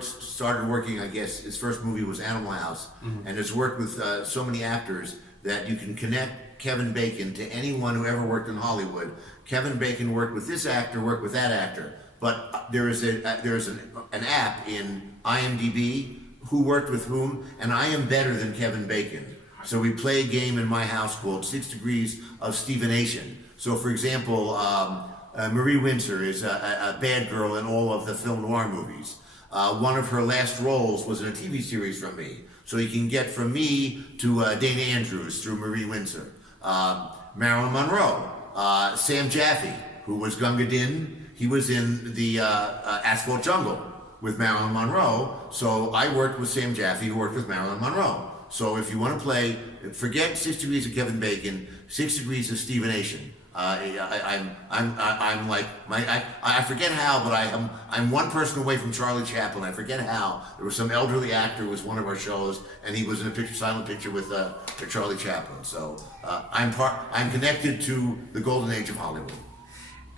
started working, I guess, his first movie was Animal House, and has worked with so many actors that you can connect Kevin Bacon to anyone who ever worked in Hollywood. Kevin Bacon worked with this actor, worked with that actor. But there is an app in IMDb, who worked with whom, and I am better than Kevin Bacon. So we play a game in my house called 6 Degrees of Stevenation. So for example, Marie Windsor is a bad girl in all of the film noir movies. One of her last roles was in a TV series from me. So you can get from me to Dana Andrews through Marie Windsor. Marilyn Monroe, Sam Jaffe, who was Gunga Din. He was in the Asphalt Jungle with Marilyn Monroe. So I worked with Sam Jaffe, who worked with Marilyn Monroe. So if you want to play, forget 6 Degrees of Kevin Bacon, 6 Degrees of Stevenation. I'm like I forget how, but I'm one person away from Charlie Chaplin. I forget how. There was some elderly actor who was one of our shows, and he was in a silent picture with Charlie Chaplin. So I'm connected to the golden age of Hollywood.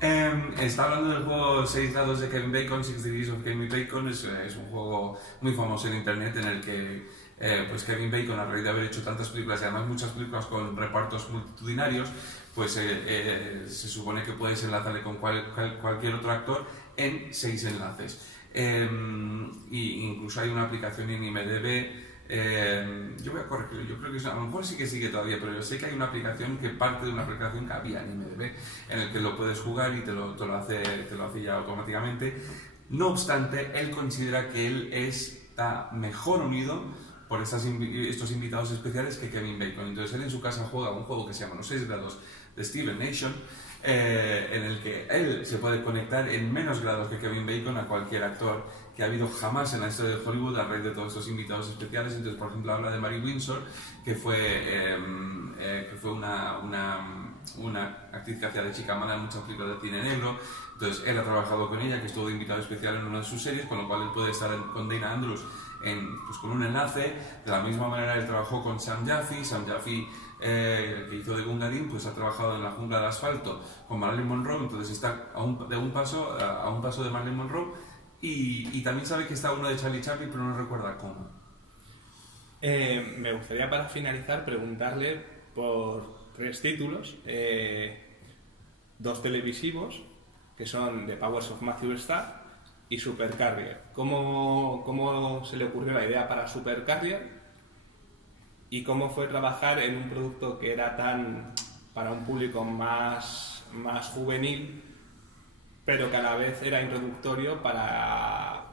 Está hablando del juego 6 grados de Kevin Bacon, 6 Degrees of Kevin Bacon. Es un juego muy famoso en internet en el que pues Kevin Bacon, a raíz de haber hecho tantas películas y además muchas películas con repartos multitudinarios, pues se supone que puedes enlazarle con cualquier otro actor en 6 enlaces. Y incluso hay una aplicación en IMDb. Yo voy a corregirlo, yo creo que a lo mejor sí que sigue todavía, pero yo sé que hay una aplicación que parte de una aplicación que había en IMDb, en el que lo puedes jugar y te lo hace ya automáticamente. No obstante, él considera que él está mejor unido por estos invitados especiales que Kevin Bacon. Entonces él en su casa juega un juego que se llama Los 6 grados de Stevenation, en el que él se puede conectar en menos grados que Kevin Bacon a cualquier actor que ha habido jamás en la historia de Hollywood a raíz de todos estos invitados especiales. Entonces, por ejemplo, habla de Marie Windsor, que fue una una actriz que hacía de chica mala en muchas películas de cine negro. Entonces él ha trabajado con ella, que estuvo de invitado especial en una de sus series, con lo cual él puede estar con Dana Andrews pues con un enlace. De la misma manera él trabajó con Sam Jaffe. Sam Jaffe, que hizo de Gungadin, pues ha trabajado en La jungla de asfalto con Marilyn Monroe, entonces está a un paso de Marilyn Monroe, y también sabe que está uno de Charlie Chaplin, pero no recuerda cómo. Me gustaría, para finalizar, preguntarle por 3 títulos, 2 televisivos, que son The Powers of Matthew Starr y Supercarrier. ¿Cómo se le ocurrió la idea para Supercarrier? ¿Y cómo fue trabajar en un producto que era para un público más juvenil, pero que a la vez era introductorio para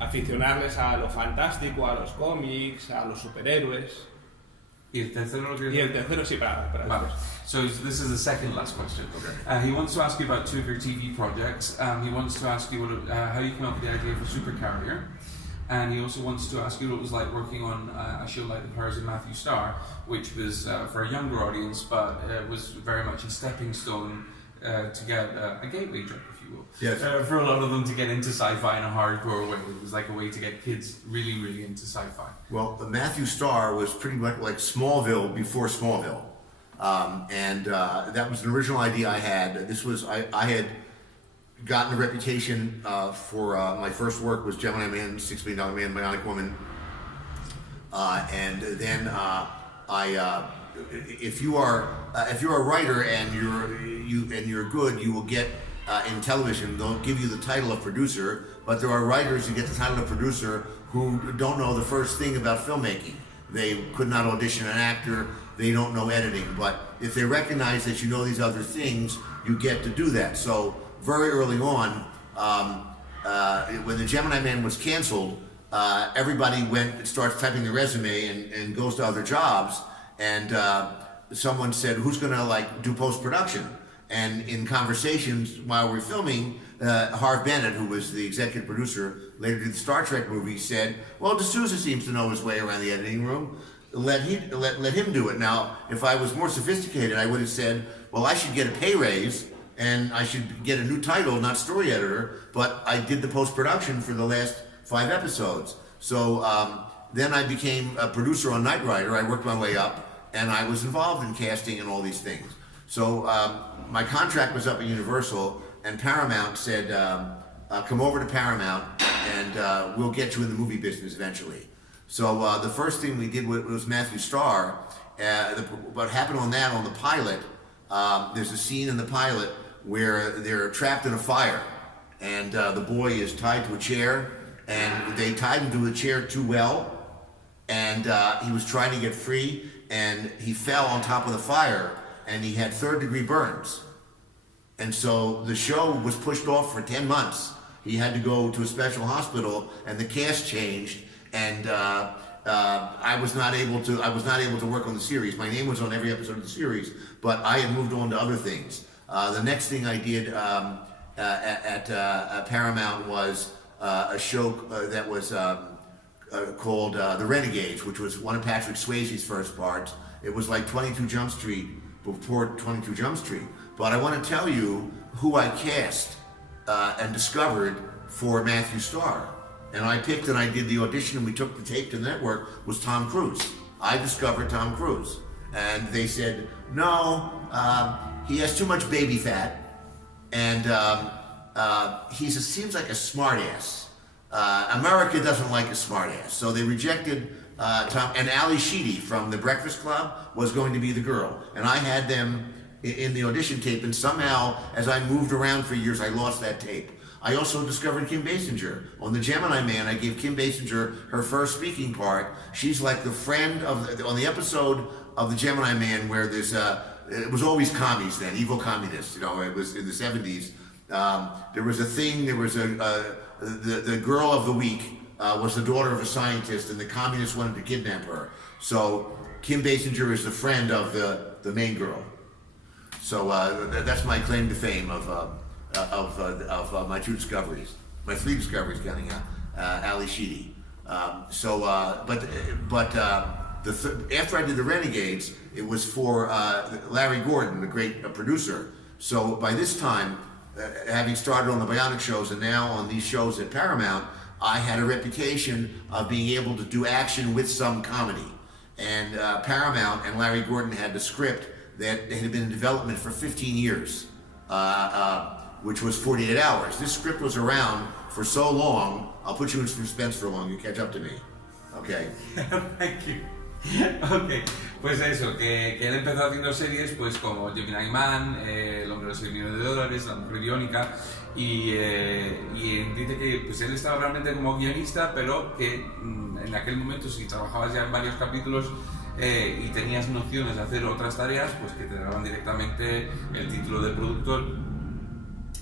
aficionarles a lo fantástico, a los cómics, a los superhéroes? Y el tercero, Sí, para vale. So this is the second last question. He wants to ask you about 2 of your TV projects. He wants to ask you how you came up with the idea for Supercarrier. And he also wants to ask you what it was like working on A Show Like the Powers of Matthew Starr, which was for a younger audience, but was very much a stepping stone to get a gateway drug, if you will. Yes. For a lot of them to get into sci-fi in a hardcore way. It was like a way to get kids really, really into sci-fi. Well, Matthew Starr was pretty much like Smallville before Smallville. And that was an original idea I had. I had gotten a reputation for my first work was Gemini Man, $6 Million Man, Bionic Woman. And then if you are a writer and you're good, you will get in television. They'll give you the title of producer, but there are writers who get the title of producer who don't know the first thing about filmmaking. They could not audition an actor. They don't know editing. But if they recognize that you know these other things, you get to do that. So very early on, when the Gemini Man was canceled, everybody starts typing their resume and goes to other jobs. And someone said, "Who's going to do post-production?" And in conversations while we're filming, Harv Bennett, who was the executive producer, later did the Star Trek movie, said, "Well, D'Souza seems to know his way around the editing room. Let him do it." Now, if I was more sophisticated, I would have said, "Well, I should get a pay raise and I should get a new title, not story editor." But I did the post-production for the last 5 episodes. So then I became a producer on Knight Rider. I worked my way up, and I was involved in casting and all these things. So my contract was up at Universal, and Paramount said, "Come over to Paramount, and we'll get you in the movie business eventually." So the first thing we did was Matthew Starr. What happened on the pilot, there's a scene in the pilot where they're trapped in a fire, and the boy is tied to a chair, and they tied him to a chair too well, and he was trying to get free, and he fell on top of the fire, and he had 3rd-degree burns. And so the show was pushed off for 10 months. He had to go to a special hospital, and the cast changed, and I was not able to work on the series. My name was on every episode of the series, but I had moved on to other things. The next thing I did at Paramount was a show that was called The Renegades, which was one of Patrick Swayze's first parts. It was like 22 Jump Street before 22 Jump Street. But I want to tell you who I cast and discovered for Matthew Starr. And I picked and I did the audition, and we took the tape to the network, was Tom Cruise. I discovered Tom Cruise. And they said, "No, he has too much baby fat, and seems like a smartass. America doesn't like a smartass." So they rejected Tom, and Ali Sheedy from The Breakfast Club was going to be the girl. And I had them in the audition tape, and somehow, as I moved around for years, I lost that tape. I also discovered Kim Basinger. On The Gemini Man, I gave Kim Basinger her first speaking part. She's like the friend on the episode of The Gemini Man where there's it was always commies then, evil communists, it was in the 70s. There was a thing, the girl of the week was the daughter of a scientist, and the communists wanted to kidnap her. So Kim Basinger is the friend of the main girl. So that's my claim to fame of my 2 discoveries, my 3 discoveries counting Ali Sheedy. after I did the Renegades, it was for Larry Gordon, the great producer. So by this time, having started on the Bionic shows and now on these shows at Paramount, I had a reputation of being able to do action with some comedy. And Paramount and Larry Gordon had the script that had been in development for 15 years, which was 48 Hours. This script was around for so long, I'll put you in suspense for long, you catch up to me. Okay. Thank you. Ok, pues eso, que él empezó haciendo series pues como Gemini Man, El hombre de los 6 millones de dólares, La mujer biónica, y dice que pues él estaba realmente como guionista, pero que en aquel momento si trabajabas ya en varios capítulos y tenías nociones de hacer otras tareas, pues que te daban directamente el título de productor.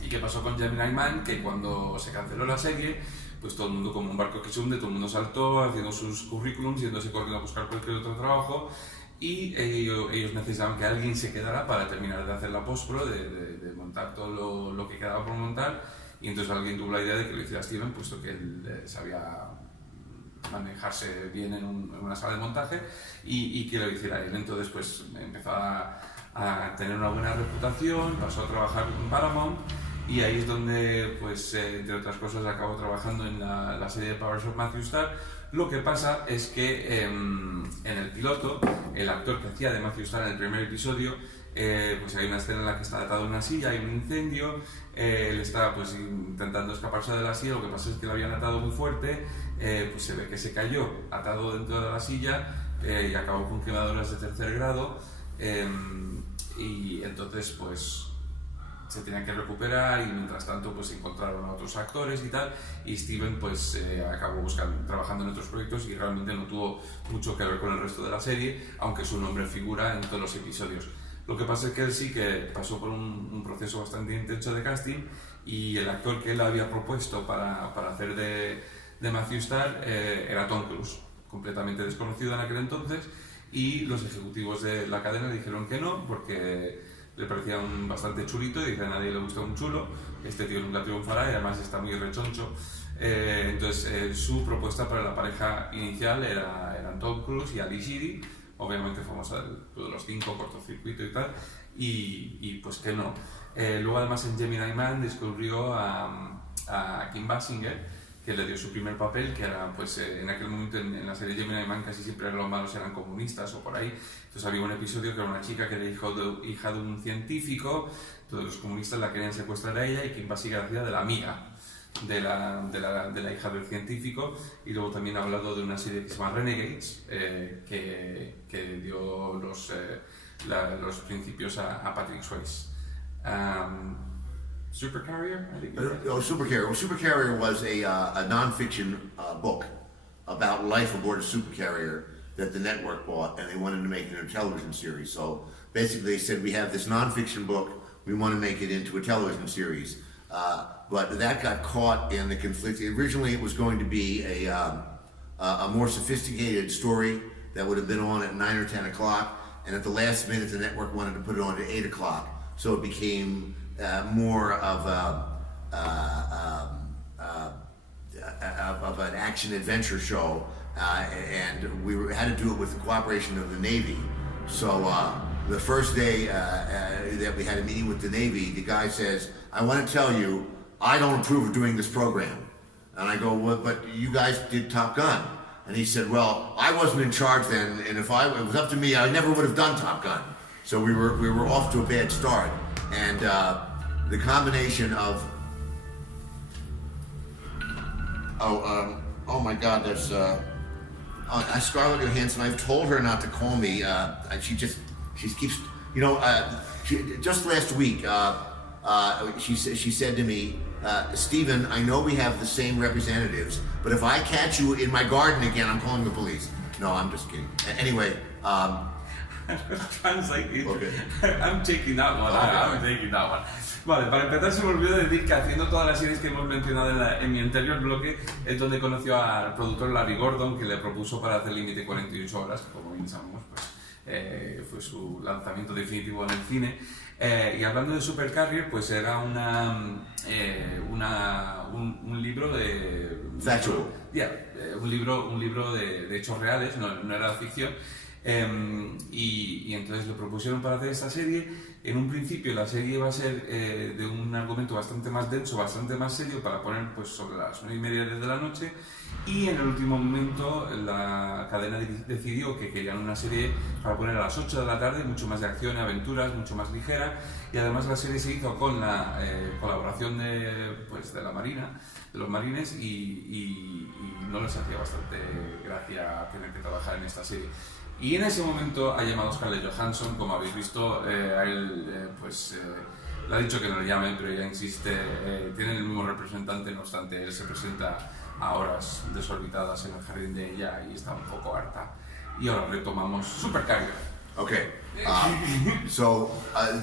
¿Y qué pasó con Gemini Man? Que cuando se canceló la serie, pues todo el mundo, como un barco que se hunde, todo el mundo saltó haciendo sus currículums, yéndose corriendo a buscar cualquier otro trabajo, y ellos necesitaban que alguien se quedara para terminar de hacer la postpro, de montar todo lo que quedaba por montar, y entonces alguien tuvo la idea de que lo hiciera Steven, puesto que él sabía manejarse bien en una sala de montaje, y que lo hiciera él. Entonces pues empezó a tener una buena reputación, pasó a trabajar en Paramount, y ahí es donde, pues, entre otras cosas, acabó trabajando en la serie de Powers of Matthew Starr. Lo que pasa es que en el piloto, el actor que hacía de Matthew Starr en el primer episodio, pues hay una escena en la que está atado en una silla, hay un incendio, él está pues intentando escaparse de la silla, lo que pasa es que lo habían atado muy fuerte, pues se ve que se cayó atado dentro de la silla y acabó con quemaduras de 3er grado, y entonces pues se tenían que recuperar, y mientras tanto pues encontraron a otros actores y tal, y Steven pues acabó trabajando en otros proyectos y realmente no tuvo mucho que ver con el resto de la serie, aunque su nombre figura en todos los episodios. Lo que pasa es que él sí que pasó por un proceso bastante intenso de casting, y el actor que él había propuesto para hacer de Matthew Starr era Tom Cruise, completamente desconocido en aquel entonces, y los ejecutivos de la cadena dijeron que no, porque le parecía bastante chulito, y dice: a nadie le gusta un chulo, este tío nunca triunfará y además está muy rechoncho. Entonces su propuesta para la pareja inicial eran Tom Cruise y Ali Sheedy, obviamente famosa de los 5, Cortocircuito y tal, y pues que no. Luego además en Gemini Man descubrió a Kim Basinger, que le dio su primer papel, que era pues en aquel momento en la serie Gemini Man casi siempre los malos eran comunistas o por ahí. Entonces había un episodio que era una chica que era hija de un científico, todos los comunistas la querían secuestrar a ella, y Kim Basinger hacía de la amiga de la hija del científico. Y luego también ha hablado de una serie que se llama Renegades, que dio los principios a Patrick Swayze. Supercarrier? I think Supercarrier. Well, Supercarrier was a non-fiction book about life aboard a supercarrier that the network bought, and they wanted to make it into a television series. So basically they said, we have this non-fiction book, we want to make it into a television series. But that got caught in the conflict. Originally it was going to be a more sophisticated story that would have been on at 9 or 10 o'clock, and at the last minute the network wanted to put it on at 8 o'clock. So it became more of an action adventure show, and we had to do it with the cooperation of the Navy. So the first day that we had a meeting with the Navy, the guy says, "I want to tell you, I don't approve of doing this program." And I go, "Well, but you guys did Top Gun." And he said, "Well, I wasn't in charge then, and if it was up to me, I never would have done Top Gun." So we were off to a bad start. And the combination of oh my God, there's Scarlett Johansson. I've told her not to call me. She keeps, just last week she said to me, "Stephen, I know we have the same representatives, but if I catch you in my garden again, I'm calling the police." No, I'm just kidding. Anyway. Translate. Okay. I'm taking that one. Okay. I'm taking that one. Vale, para empezar se me olvidó decir que haciendo todas las series que hemos mencionado en mi anterior bloque es donde conoció al productor Larry Gordon, que le propuso para hacer Límite 48 horas, que como bien sabemos pues, fue su lanzamiento definitivo en el cine. Y hablando de Supercarrier, pues era un libro de... Factual. Un libro de hechos reales, no era ficción. Y entonces lo propusieron para hacer esta serie. En un principio la serie iba a ser de un argumento bastante más denso, bastante más serio, para poner pues sobre las 9:30 de la noche, y en el último momento la cadena decidió que querían una serie para poner a las 8 de la tarde, mucho más de acción y aventuras, mucho más ligera, y además la serie se hizo con la colaboración de la Marina, de los marines, y no les hacía bastante gracia tener que trabajar en esta serie. Y en ese momento ha llamado Scarlett Johansson, como habéis visto, a él le ha dicho que no le llamen, pero ella insiste, tienen el mismo representante, no obstante, él se presenta a horas desorbitadas en el jardín de ella y está un poco harta. Y ahora retomamos Supercarrier. Okay.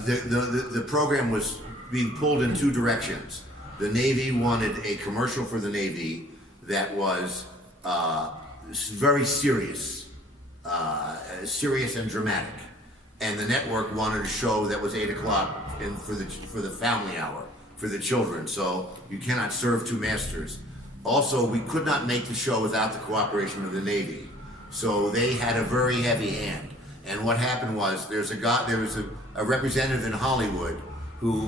The program was being pulled in two directions. The Navy wanted a commercial for the Navy that was very serious and dramatic, and the network wanted a show that was 8 o'clock for the family hour for the children. So you cannot serve two masters. Also, we could not make the show without the cooperation of the Navy, so they had a very heavy hand. And what happened was there was a representative in Hollywood who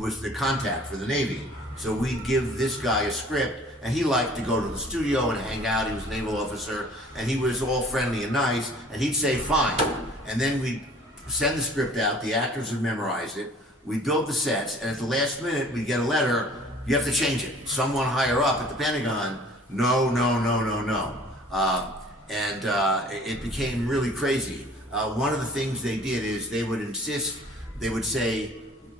was the contact for the Navy. So we'd give this guy a script, and he liked to go to the studio and hang out. He was a naval officer, and he was all friendly and nice, and he'd say, fine. And then we'd send the script out, the actors would memorize it, we'd build the sets, and at the last minute, we'd get a letter, you have to change it. Someone higher up at the Pentagon, no. It became really crazy. One of the things they did is they would say,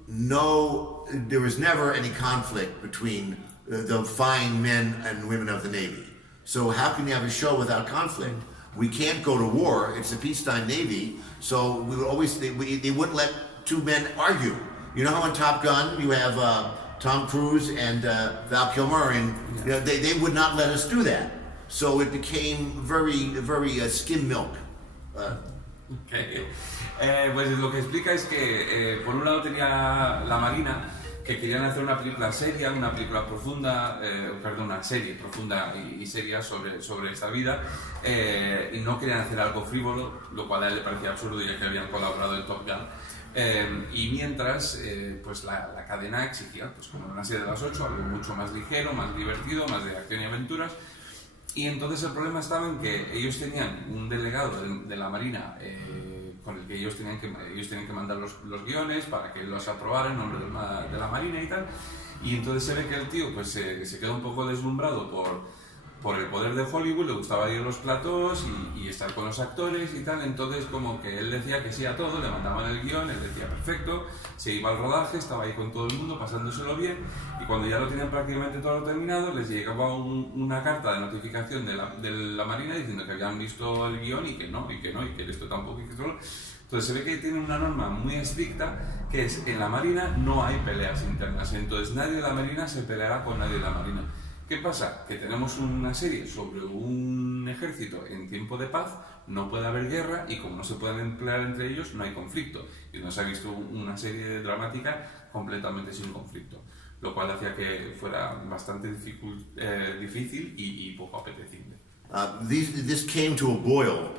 no, there was never any conflict between the fine men and women of the Navy. So how can you have a show without conflict? We can't go to war. It's a peacetime Navy. So we would always, they wouldn't let two men argue. You know how in Top Gun you have Tom Cruise and Val Kilmer, and they would not let us do that. So it became very skim milk. Pues lo que explica es que por un lado tenía la Marina, que querían hacer una película seria, una película profunda, una serie profunda y seria sobre esta vida, y no querían hacer algo frívolo, lo cual a él le parecía absurdo ya que habían colaborado en Top Gun. Y mientras, pues la cadena exigía, pues como una serie de las 8, algo mucho más ligero, más divertido, más de acción y aventuras. Y entonces el problema estaba en que ellos tenían un delegado de la Marina con el que ellos tenían que mandar los guiones para que los aprobara en nombre de la Marina y tal. Y entonces se ve que el tío pues se quedó un poco deslumbrado por el poder de Hollywood, le gustaba ir a los platós y estar con los actores y tal. Entonces como que él decía que sí a todo, le mandaban el guión, él decía perfecto, se iba al rodaje, estaba ahí con todo el mundo pasándoselo bien, y cuando ya lo tenían prácticamente todo terminado les llegaba una carta de notificación de la Marina diciendo que habían visto el guión y que esto tampoco y que todo. Entonces se ve que tiene una norma muy estricta, que es en la Marina no hay peleas internas, entonces nadie de la Marina se peleará con nadie de la Marina. ¿Qué pasa? Que tenemos una serie sobre un ejército en tiempo de paz, no puede haber guerra, y como no se pueden emplear entre ellos, no hay conflicto. Y nos ha visto una serie dramática completamente sin conflicto, lo cual hacía que fuera bastante difícil y poco apetecible. This came to a boil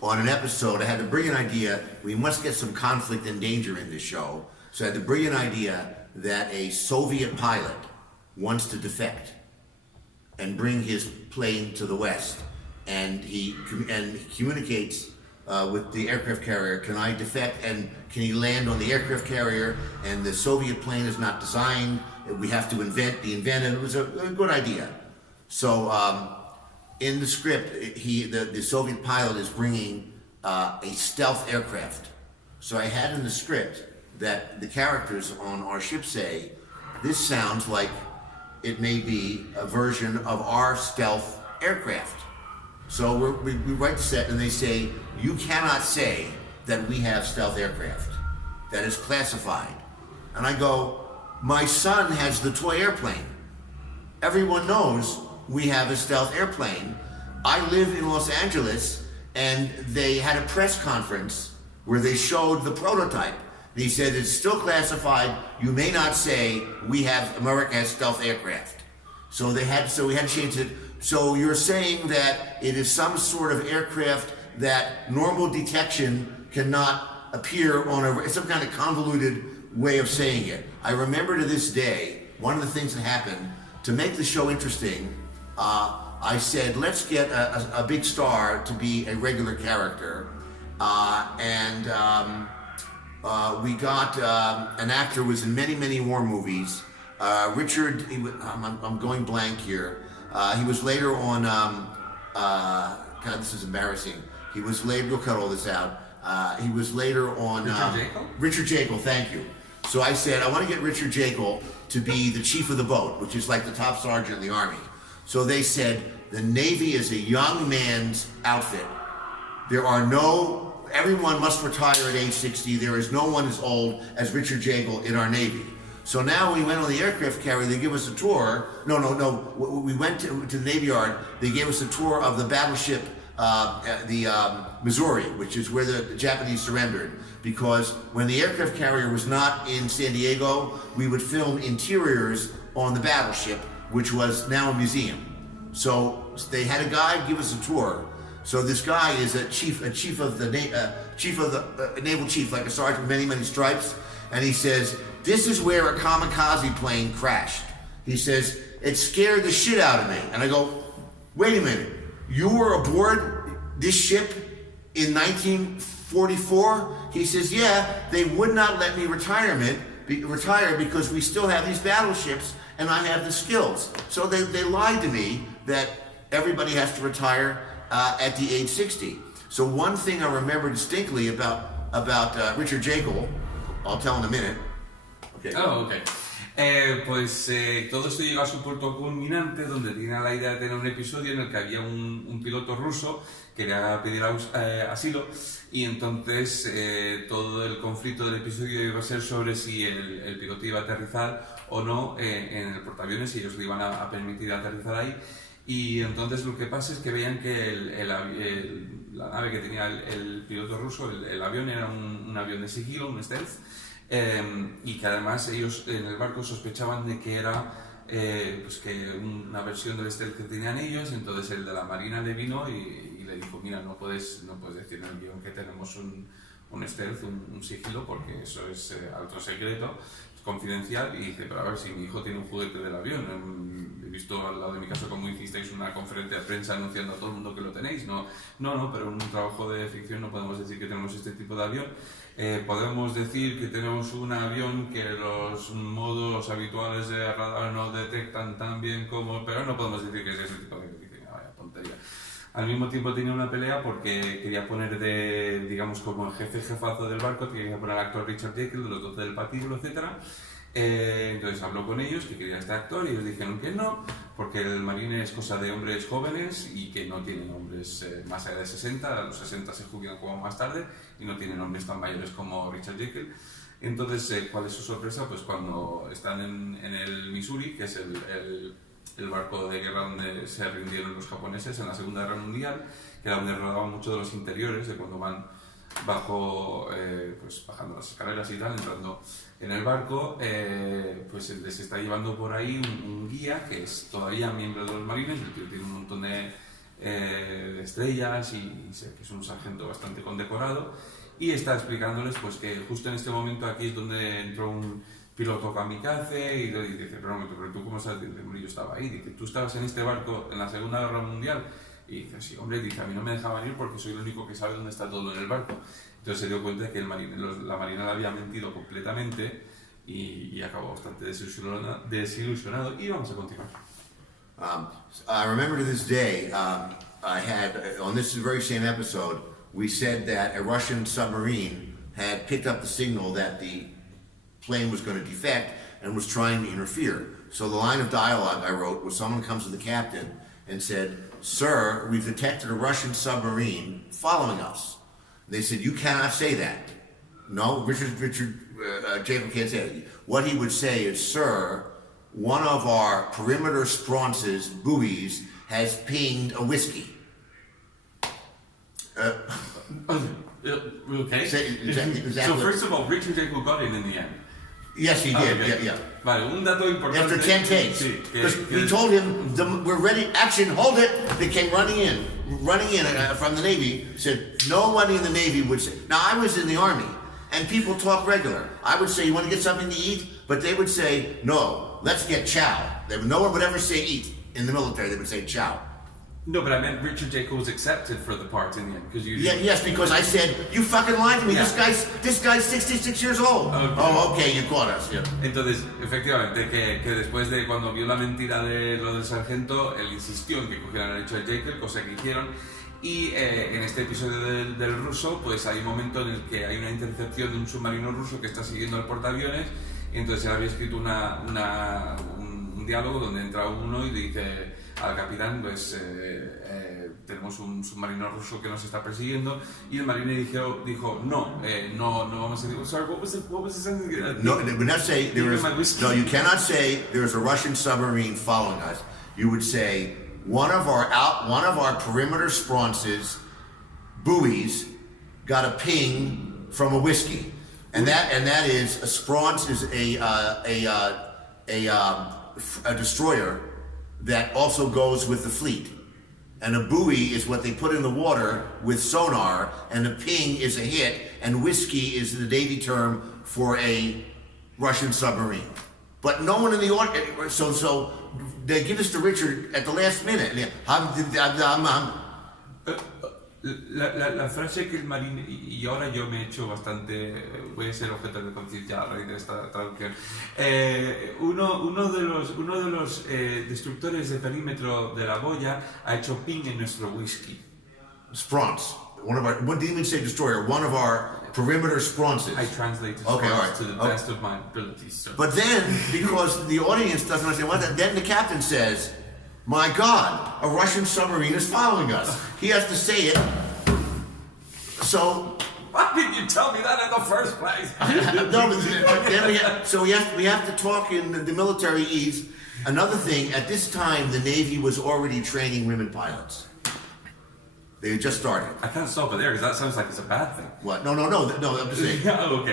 on an episode. I had the brilliant idea, we must get some conflict and danger in this show. So I had the brilliant idea that a Soviet pilot wants to defect and bring his plane to the West, and he communicates with the aircraft carrier, can I defect, and can he land on the aircraft carrier, and the Soviet plane is not designed, we have to invent the inventor. It was a good idea. So in the script, the Soviet pilot is bringing a stealth aircraft. So I had in the script that the characters on our ship say, this sounds like it may be a version of our stealth aircraft. So we write the set and they say, you cannot say that we have stealth aircraft. That is classified. And I go, my son has the toy airplane. Everyone knows we have a stealth airplane. I live in Los Angeles, and they had a press conference where they showed the prototype. And he said, it's still classified. You may not say America has stealth aircraft. So we had to change it. So you're saying that it is some sort of aircraft that normal detection cannot appear on some kind of convoluted way of saying it. I remember to this day, one of the things that happened to make the show interesting, I said, let's get a big star to be a regular character. We got an actor who was in many, many war movies. Richard, I'm going blank here. He was later on, God, this is embarrassing. He was later, we'll cut all this out. He was later on... Richard Jekyll? Richard Jekyll, thank you. So I said, I want to get Richard Jekyll to be the chief of the boat, which is like the top sergeant in the Army. So they said, the Navy is a young man's outfit. Everyone must retire at age 60. There is no one as old as Richard Jekyll in our Navy. So now we went on the aircraft carrier, they give us a tour. No. We went to the Navy Yard, they gave us a tour of the battleship, the Missouri, which is where the Japanese surrendered. Because when the aircraft carrier was not in San Diego, we would film interiors on the battleship, which was now a museum. So they had a guy give us a tour. So this guy is a naval chief, like a sergeant with many, many stripes. And he says, this is where a kamikaze plane crashed. He says, it scared the shit out of me. And I go, wait a minute, you were aboard this ship in 1944? He says, yeah, they would not let me retire because we still have these battleships and I have the skills. So they lied to me that everybody has to retire at the age 60. So one thing I remember distinctly about Richard Jekyll, I'll tell in a minute. Okay. Oh, ok. Pues todo esto llega a su punto culminante, donde tenía la idea de tener un episodio en el que había un piloto ruso que quería pedir asilo, y entonces todo el conflicto del episodio iba a ser sobre si el piloto iba a aterrizar o no en el portaaviones, y ellos le iban a permitir aterrizar ahí. Y entonces lo que pasa es que veían que la nave que tenía el piloto ruso, el avión, era un avión de sigilo, un stealth, y que además ellos en el barco sospechaban de que era que una versión del stealth que tenían ellos. Entonces el de la Marina le vino y le dijo, mira, no puedes decir en el guión que tenemos un stealth, un sigilo, porque eso es alto secreto, confidencial. Y dice, pero a ver, si mi hijo tiene un juguete del avión, he visto al lado de mi casa cómo hicisteis una conferencia de prensa anunciando a todo el mundo que lo tenéis. No, pero en un trabajo de ficción no podemos decir que tenemos este tipo de avión. Podemos decir que tenemos un avión que los modos habituales de radar no detectan tan bien como, pero no podemos decir que es ese tipo de vaya tontería. Al mismo tiempo tenía una pelea porque quería poner digamos, como el jefazo del barco, quería poner al actor Richard Jekyll, de los 12 del patíbulo, etc. Entonces habló con ellos que quería este actor y ellos dijeron que no, porque el marine es cosa de hombres jóvenes y que no tienen hombres más allá de 60, a los 60 se jubilan como más tarde y no tienen hombres tan mayores como Richard Jekyll. Entonces, ¿cuál es su sorpresa? Pues cuando están en el Missouri, que es el barco de guerra donde se rindieron los japoneses en la Segunda Guerra Mundial, que era donde rodaban mucho de los interiores, de cuando van bajando las escaleras y tal, entrando en el barco, pues les está llevando por ahí un guía que es todavía miembro de los marines, el tío tiene un montón de estrellas y sé que es un sargento bastante condecorado, y está explicándoles pues que justo en este momento aquí es donde entró un piloto kamikaze, y le dice, pero tú cómo sabes, yo estaba ahí, dice, tú estabas en este barco en la Segunda Guerra Mundial. Y dice, sí, hombre, dice, a mí no me dejaban ir porque soy el único que sabe dónde está todo en el barco. Entonces se dio cuenta de que la marina le había mentido completamente y acabó bastante desilusionado. Y vamos a continuar. I remember to this day, I had, on this very same episode, we said that a Russian submarine had picked up the signal that the plane was going to defect and was trying to interfere. So the line of dialogue I wrote was someone comes to the captain and said, "Sir, we've detected a Russian submarine following us." They said, "You cannot say that." No, Richard Jacob can't say that. What he would say is, "Sir, one of our perimeter spronces, buoys, has pinged a whiskey." Okay. Exactly. So first of all, Richard Jekyll got in the end. Yes, he did. Okay. Yeah. Vale, un dato importante. After 10 takes. Sí, Because we told him, we're ready, action, hold it. They came running in from the Navy, said, nobody in the Navy would say, now I was in the Army, and people talk regular. I would say, you want to get something to eat? But they would say, no, let's get chow. No one would ever say eat. In the military, they would say chow. No, but I meant Richard Jekyll was accepted for the part in the end, because you... Yes, because I said, you fucking lied to me. Yeah. This guy's 66 years old. Okay. Oh, okay, you caught us. Yeah. Entonces, efectivamente, que después de cuando vio la mentira de lo del sargento, él insistió en que cogieran el hecho de Jekyll, cosa que hicieron. Y en este episodio del ruso, pues hay un momento en el que hay una intercepción de un submarino ruso que está siguiendo el portaaviones. Y entonces él había escrito un diálogo donde entra uno y le dice al capitán, pues tenemos un submarino ruso que nos está persiguiendo, y el marine dijo no vamos a decir, sorry, what was the sentence? No, they would not say there is. No, you cannot say there is a Russian submarine following us. You would say one of our perimeter spronces buoys got a ping from a whiskey, and that is a spronce is a destroyer that also goes with the fleet. And a buoy is what they put in the water with sonar, and a ping is a hit, and whiskey is the Navy term for a Russian submarine. But no one in the audience, so they give us to Richard at the last minute. La frase que el marine, y ahora yo me he hecho bastante, voy a ser objeto de conciencia a raíz de esta traducción. Uno de los destructores de perímetro de la boya ha hecho ping en nuestro whisky. Spronce. What didn't even say destroyer, one of our perimeter spronces. I translated to the best of my abilities. So. But then, because the audience doesn't understand what that, then the captain says, my God, a Russian submarine is following us. He has to say it. So... Why didn't you tell me that in the first place? No, but then we have to talk in the military ease. Another thing, at this time, the Navy was already training women pilots. They had just started. I can't stop it there, because that sounds like it's a bad thing. What? No, I'm just saying. Ok,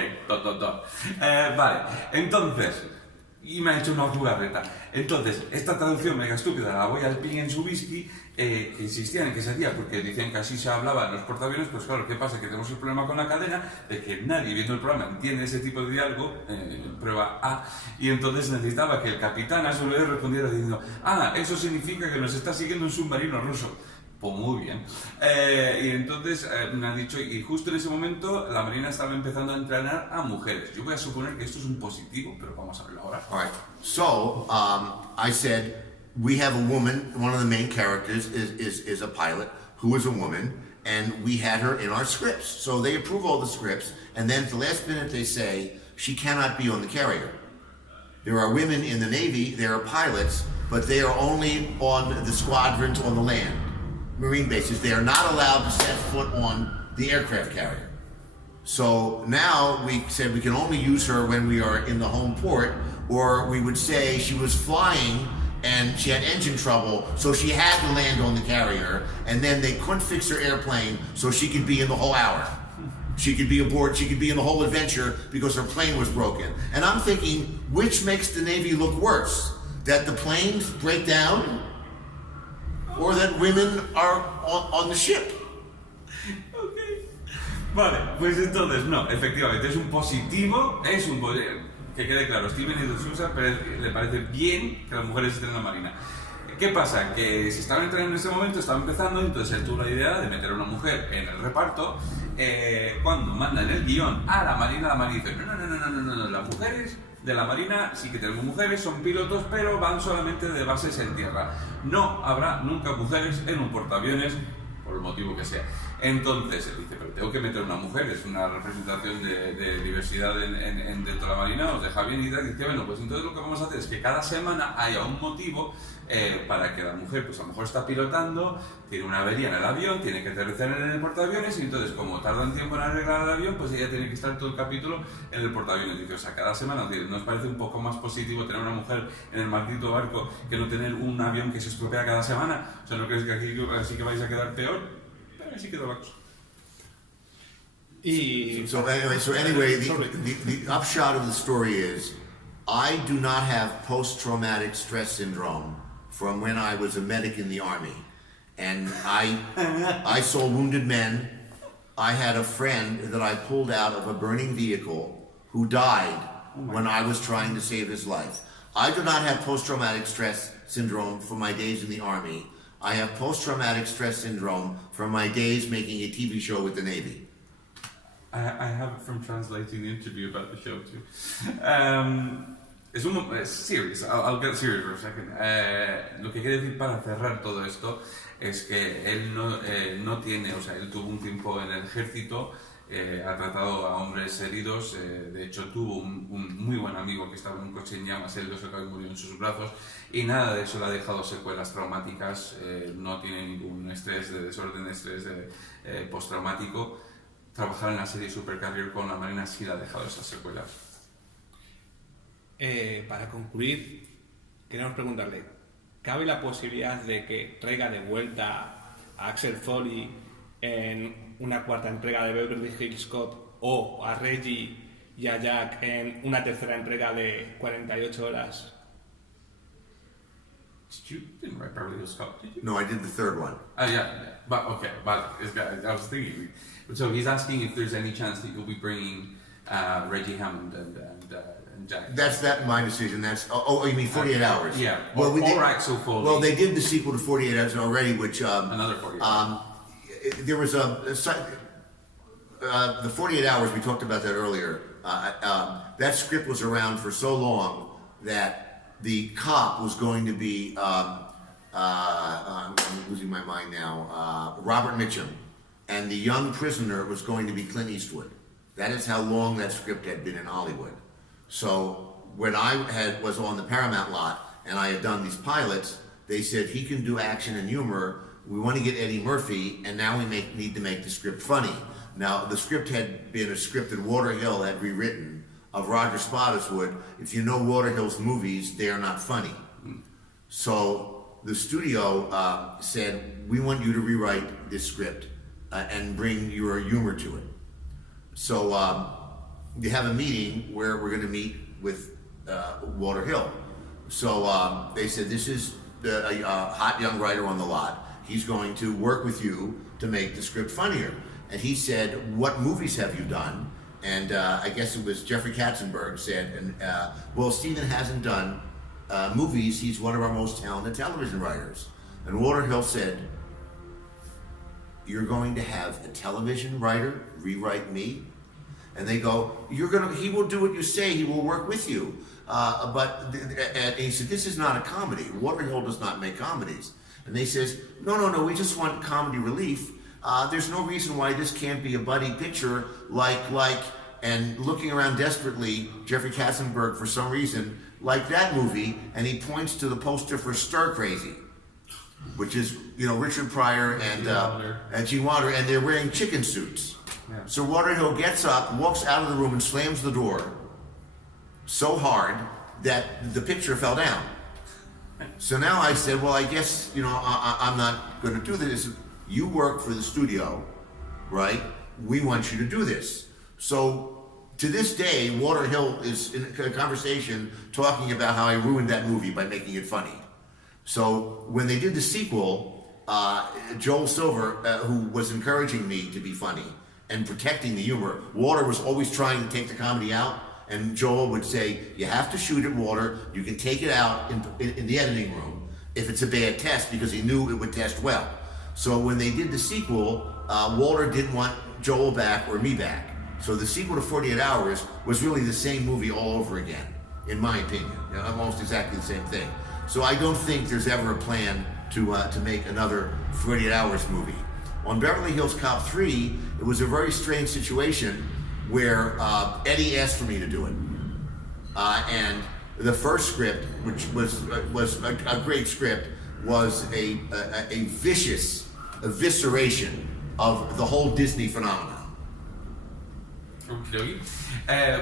vale, entonces... Y me ha hecho una jugarreta. Entonces, esta traducción mega estúpida de la boya del ping en su whisky, que insistían en que sería porque decían que así se hablaba en los portaaviones, pues claro, ¿qué pasa? Que tenemos el problema con la cadena de que nadie viendo el programa entiende ese tipo de diálogo, prueba A, y entonces necesitaba que el capitán a su vez respondiera diciendo, eso significa que nos está siguiendo un submarino ruso. Pues muy bien. Y entonces me han dicho, y justo en ese momento la Marina estaba empezando a entrenar a mujeres. Yo voy a suponer que esto es un positivo, pero vamos a verlo ahora. All right. So, I said, we have a woman, one of the main characters is a pilot who is a woman, and we had her in our scripts. So they approve all the scripts, and then at the last minute they say, she cannot be on the carrier. There are women in the Navy, there are pilots, but they are only on the squadrons on the land. Marine bases, they are not allowed to set foot on the aircraft carrier. So now we said we can only use her when we are in the home port, or we would say she was flying and she had engine trouble, so she had to land on the carrier, and then they couldn't fix her airplane, so she could be in the whole hour. She could be aboard, she could be in the whole adventure because her plane was broken. And I'm thinking, which makes the Navy look worse? That the planes break down? Or that women are on the ship. Okay. Vale, pues entonces no, efectivamente es un positivo, que quede claro, Steven y de Sousa le parece bien que las mujeres estén en la Marina. ¿Qué pasa? Que si estaban entrenando en ese momento, estaban empezando, entonces él tuvo la idea de meter a una mujer en el reparto. Cuando mandan el guión a la Marina dice, no, las mujeres de la Marina sí que tenemos mujeres, son pilotos, pero van solamente de bases en tierra. No habrá nunca mujeres en un portaaviones, por el motivo que sea. Entonces él dice, pero tengo que meter una mujer, es una representación de diversidad dentro de la Marina, os deja bien, y dice, bueno, pues entonces lo que vamos a hacer es que cada semana haya un motivo para que la mujer, pues a lo mejor está pilotando, tiene una avería en el avión, tiene que aterrizar en el portaaviones, y entonces como tardan tiempo en arreglar el avión, pues ella tiene que estar todo el capítulo en el portaaviones. Dice, o sea, cada semana, ¿nos parece un poco más positivo tener una mujer en el maldito barco que no tener un avión que se estropea cada semana? O sea, ¿no crees que aquí así que vais a quedar peor? Pero así quedó la cosa. So anyway, the upshot of the story is, I do not have post-traumatic stress syndrome from when I was a medic in the Army. And I saw wounded men. I had a friend that I pulled out of a burning vehicle who died when I was trying to save his life. I do not have post-traumatic stress syndrome from my days in the Army. I have post-traumatic stress syndrome from my days making a TV show with the Navy. I have it from translating the interview about the show too. Es serious. I'll get serious for a second. Lo que quiere decir para cerrar todo esto es que él no tiene, o sea, él tuvo un tiempo en el ejército, ha tratado a hombres heridos, de hecho tuvo un muy buen amigo que estaba en un coche en llamas, él lo sacó y murió en sus brazos, y nada de eso le ha dejado secuelas traumáticas, no tiene ningún estrés, de desorden de estrés postraumático. Trabajar en la serie Supercarrier con la Marina sí le ha dejado esas secuelas. Para concluir, queremos preguntarle, ¿cabe la posibilidad de que traiga de vuelta a Axel Foley en una cuarta entrega de Beverly Hills Cop o a Reggie y a Jack en una tercera entrega de 48 horas? You didn't write Beverly Hills Cop, did you? No, I did the third one. Yeah, but okay, but I was thinking. So he's asking if there's any chance that you'll be bringing Reggie Hammond and Jack. That's my decision. That's you mean 48 Hours? Yeah. Well, or Axel Foley. Well, they did the sequel to 48 Hours already, which Another 48 Hours. There was the 48 Hours. We talked about that earlier. That script was around for so long that the cop was going to be I'm losing my mind now. Robert Mitchum, and the young prisoner was going to be Clint Eastwood. That is how long that script had been in Hollywood. So when I was on the Paramount lot and I had done these pilots, they said he can do action and humor. We want to get Eddie Murphy, and now we need to make the script funny. Now the script had been a script that Waterhill had rewritten of Roger Spottiswoode. If you know Waterhill's movies, they are not funny. So the studio said, we want you to rewrite this script and bring your humor to it. So you have a meeting where we're going to meet with Waterhill. So they said, this is a hot young writer on the lot. He's going to work with you to make the script funnier. And he said, what movies have you done? And I guess it was Jeffrey Katzenberg said, well, Stephen hasn't done movies. He's one of our most talented television writers. And Waterhill said, you're going to have a television writer rewrite me? And they go, he will do what you say, he will work with you. And he said, this is not a comedy. Waterhill does not make comedies. And they says, no, we just want comedy relief. There's no reason why this can't be a buddy picture and looking around desperately, Jeffrey Katzenberg, for some reason, like that movie, and he points to the poster for Stir Crazy, which is, Richard Pryor and Gene Wilder, and they're wearing chicken suits. Yeah. So Waterhill gets up, walks out of the room, and slams the door so hard that the picture fell down. So now I said, well, I guess, I'm not going to do this. You work for the studio, right? We want you to do this. So to this day, Waterhill is in a conversation talking about how I ruined that movie by making it funny. So when they did the sequel, Joel Silver, who was encouraging me to be funny and protecting the humor, Water was always trying to take the comedy out, and Joel would say, you have to shoot it, Water. You can take it out in the editing room if it's a bad test, because he knew it would test well. So when they did the sequel, Walter didn't want Joel back or me back. So the sequel to 48 Hours was really the same movie all over again, in my opinion. Almost exactly the same thing. So I don't think there's ever a plan to make another 48 Hours movie. On Beverly Hills Cop 3, it was a very strange situation where Eddie asked for me to do it. And the first script, which was a great script, was a vicious evisceration of the whole Disney phenomenon.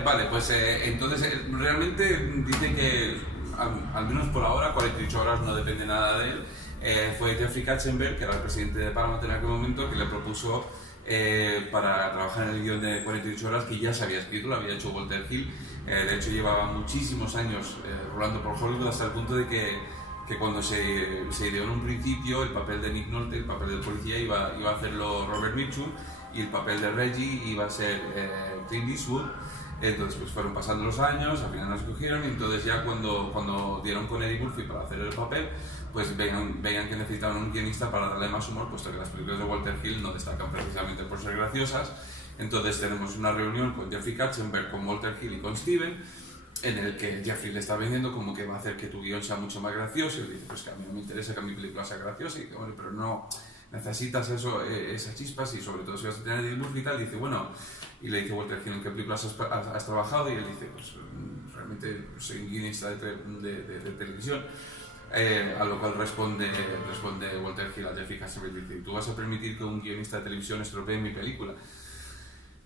Vale, pues entonces realmente dice que al menos por ahora 48 horas no depende nada de él. Fue Jeffrey Katzenberg, que era el presidente de Paramount en aquel momento, que le propuso para trabajar en el guión de 48 horas que ya se había escrito, lo había hecho Walter Hill. De hecho llevaba muchísimos años rolando por Hollywood hasta el punto de que cuando se ideó en un principio el papel de Nick Nolte, el papel del policía, iba a hacerlo Robert Mitchum y el papel de Reggie iba a ser Clint Eastwood. Entonces pues fueron pasando los años, al final nos escogieron y entonces ya cuando dieron con Eddie Murphy para hacer el papel, pues veían que necesitaban un guionista para darle más humor, puesto que las películas de Walter Hill no destacan precisamente por ser graciosas. Entonces tenemos una reunión con Jeffrey Katzenberg, con Walter Hill y con Steven, en el que Jeffrey le está vendiendo como que va a hacer que tu guión sea mucho más gracioso, y le dice pues que a mí no me interesa que mi película sea graciosa, y que, bueno, pero no necesitas eso, esas chispas, y sobre todo si vas a tener Eddie Murphy y tal. Dice bueno, y le dice Walter Hill en qué películas has trabajado, y él dice pues realmente soy un guionista de televisión. A lo cual responde Walter Hill a Jeffrey Katzenberg, dice ¿tú vas a permitir que un guionista de televisión estropee mi película?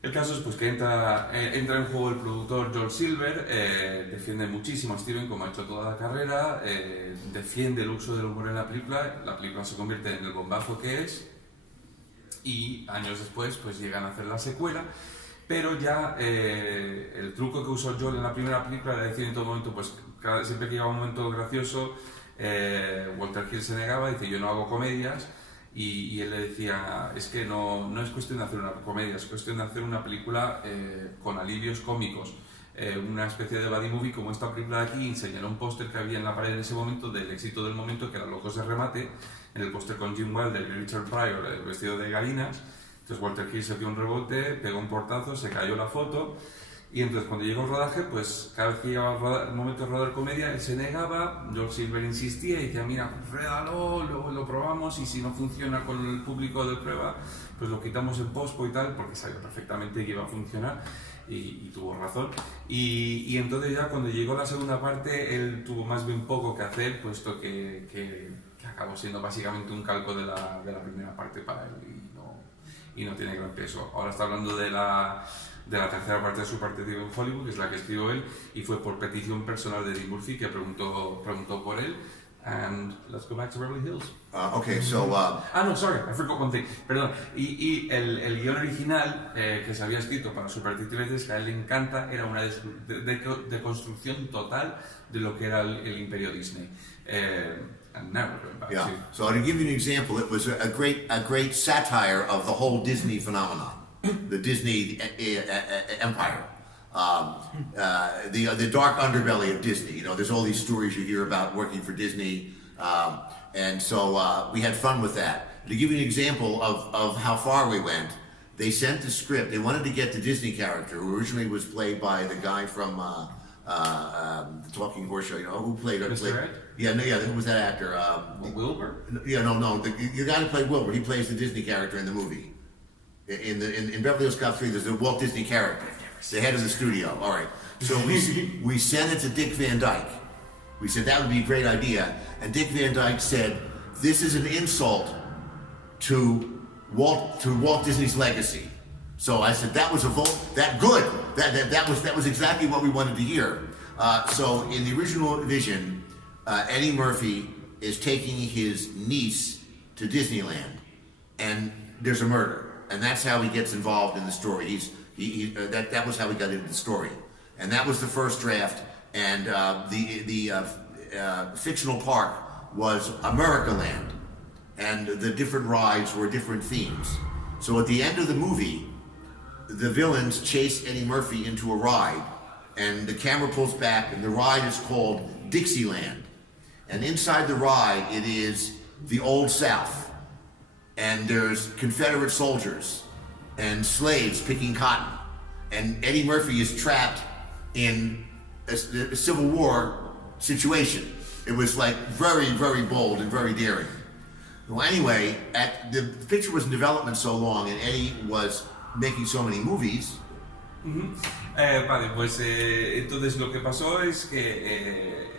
El caso es pues, que entra en juego el productor Joel Silver, defiende muchísimo a Steven como ha hecho toda la carrera, defiende el uso del humor en la película se convierte en el bombazo que es, y años después pues llegan a hacer la secuela, pero ya el truco que usó Joel en la primera película era decir en todo momento, pues siempre que llegaba un momento gracioso, Walter Hill se negaba, dice yo no hago comedias. Y él le decía, es que no es cuestión de hacer una comedia, es cuestión de hacer una película con alivios cómicos, una especie de buddy movie como esta película de aquí. Enseñaron un póster que había en la pared en ese momento del éxito del momento, que era Locos de Remate, en el póster con Jim Wilder y Richard Pryor vestido de galinas. Entonces Walter Hill se dio un rebote, pegó un portazo, se cayó la foto. Y entonces cuando llegó el rodaje, pues cada vez que llegaba el momento de rodar comedia, él se negaba, Joel Silver insistía y decía, mira, rédalo, lo probamos y si no funciona con el público de prueba, pues lo quitamos en pospo y tal, porque sabía perfectamente que iba a funcionar y tuvo razón. Y entonces ya cuando llegó la segunda parte, él tuvo más bien poco que hacer, puesto que acabó siendo básicamente un calco de la primera parte para él y no tiene gran peso. Ahora está hablando de la tercera parte de su partido en Hollywood, que es la que escribió él, y fue por petición personal de Eddie Murphy, que preguntó por él. And let's go back to Beverly Hills. Okay, so... no, sorry, I forgot one thing. Perdón. Y el guión original que se había escrito para Super Detectives, que a él le encanta, era una deconstrucción total de lo que era el imperio Disney. And now we're going back Yeah, to... so to give you an example, it was a great satire of the whole Disney phenomenon. The Disney empire, the dark underbelly of Disney. You know, there's all these stories you hear about working for Disney, and so we had fun with that. To give you an example of how far we went, they sent the script. They wanted to get the Disney character, who originally was played by the guy from the Talking Horse Show. You know, who played Mr. Ed? Yeah, who was that actor? Wilbur? Yeah, no, the guy who played Wilbur. He plays the Disney character in the movie. In Beverly Hills Cop 3, there's a Walt Disney character, the head of the studio. All right, so we sent it to Dick Van Dyke. We said that would be a great idea, and Dick Van Dyke said, "This is an insult to Walt Disney's legacy." So I said that was a vote. That good. That was exactly what we wanted to hear. So in the original vision, Eddie Murphy is taking his niece to Disneyland, and there's a murder. And that's how he gets involved in the story. That was how he got into the story, and that was the first draft. And the fictional park was Americaland, and the different rides were different themes. So at the end of the movie, the villains chase Eddie Murphy into a ride, and the camera pulls back, and the ride is called Dixieland. And inside the ride, it is the Old South. And there's Confederate soldiers and slaves picking cotton. And Eddie Murphy is trapped in a Civil War situation. It was like very, very bold and very daring. Well, anyway, the picture was in development so long and Eddie was making so many movies. Vale, pues entonces lo que pasó es que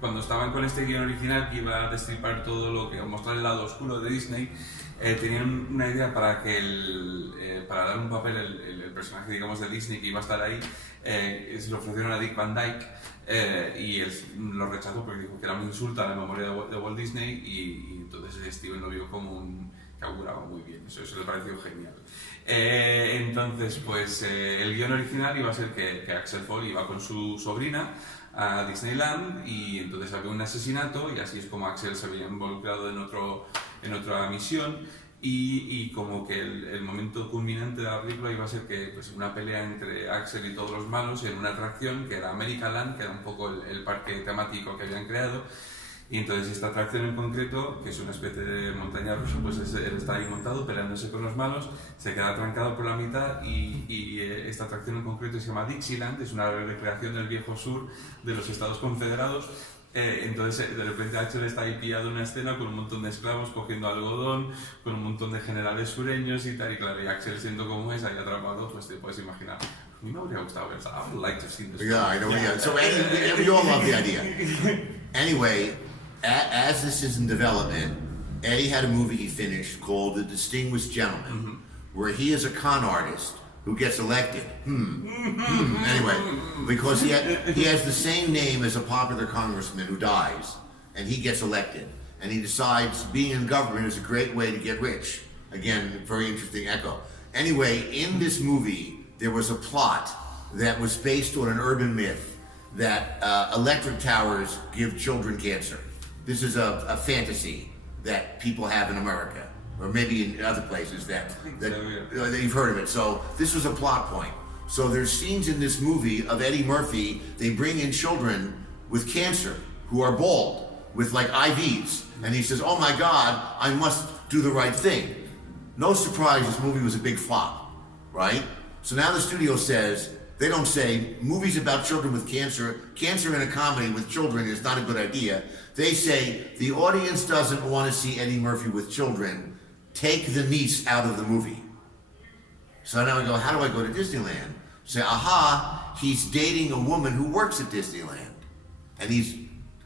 cuando estaban con este guion original que iba a destripar todo lo que, mostrar el lado oscuro de Disney, tenían una idea para que para dar un papel el personaje, digamos, de Disney que iba a estar ahí, se lo ofrecieron a Dick Van Dyke y él lo rechazó porque dijo que era un insulto a la memoria de Walt Disney y entonces Steven lo vio como que auguraba muy bien, eso le pareció genial. Entonces, pues el guión original iba a ser que Axel Foley iba con su sobrina a Disneyland y entonces había un asesinato y así es como Axel se había involucrado en otra misión y como que el momento culminante de la película iba a ser que pues, una pelea entre Axel y todos los malos en una atracción que era Americaland, que era un poco el parque temático que habían creado. Y entonces esta atracción en concreto, que es una especie de montaña rusa, pues él está ahí montado peleándose con los malos, se queda atrancado por la mitad y esta atracción en concreto se llama Dixieland, es una recreación del viejo sur de los Estados Confederados. Entonces de repente Axel está ahí pillado en una escena con un montón de esclavos cogiendo algodón, con un montón de generales sureños y tal, y claro, y Axel siendo como es ahí atrapado, pues te puedes imaginar. A mí me habría gustado ver, I would like to see this. Yeah, I know. Yeah. So Eddie, we all love the idea. Anyway, as this is in development, Eddie had a movie he finished called The Distinguished Gentleman, where he is a con artist who gets elected. Anyway, because he has the same name as a popular congressman who dies, and he gets elected, and he decides being in government is a great way to get rich. Again, very interesting echo. Anyway, in this movie, there was a plot that was based on an urban myth that electric towers give children cancer. This is a fantasy that people have in America, or maybe in other places that you've heard of it. So this was a plot point. So there's scenes in this movie of Eddie Murphy. They bring in children with cancer who are bald with like IVs, and he says, "Oh my God, I must do the right thing." No surprise, this movie was a big flop, right? So now the studio says, they don't say movies about children with cancer in a comedy with children is not a good idea. They say the audience doesn't want to see Eddie Murphy with children. Take the niece out of the movie. So now I go, how do I go to Disneyland? Say, aha, he's dating a woman who works at Disneyland. And he's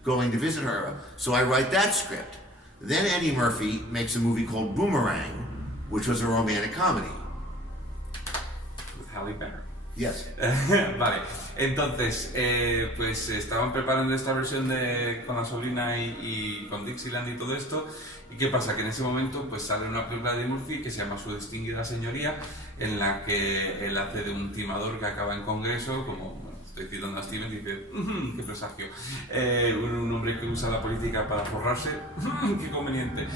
going to visit her. So I write that script. Then Eddie Murphy makes a movie called Boomerang, which was a romantic comedy. With Halle Berry. Yes. Vale, entonces, pues estaban preparando esta versión con la sobrina y con Dixieland y todo esto. ¿Y qué pasa? Que en ese momento pues sale una película de Murphy que se llama Su distinguida señoría, en la que él hace de un timador que acaba en Congreso, como bueno, estoy citando a Steven, dice, qué presagio, un hombre que usa la política para forrarse, qué conveniente.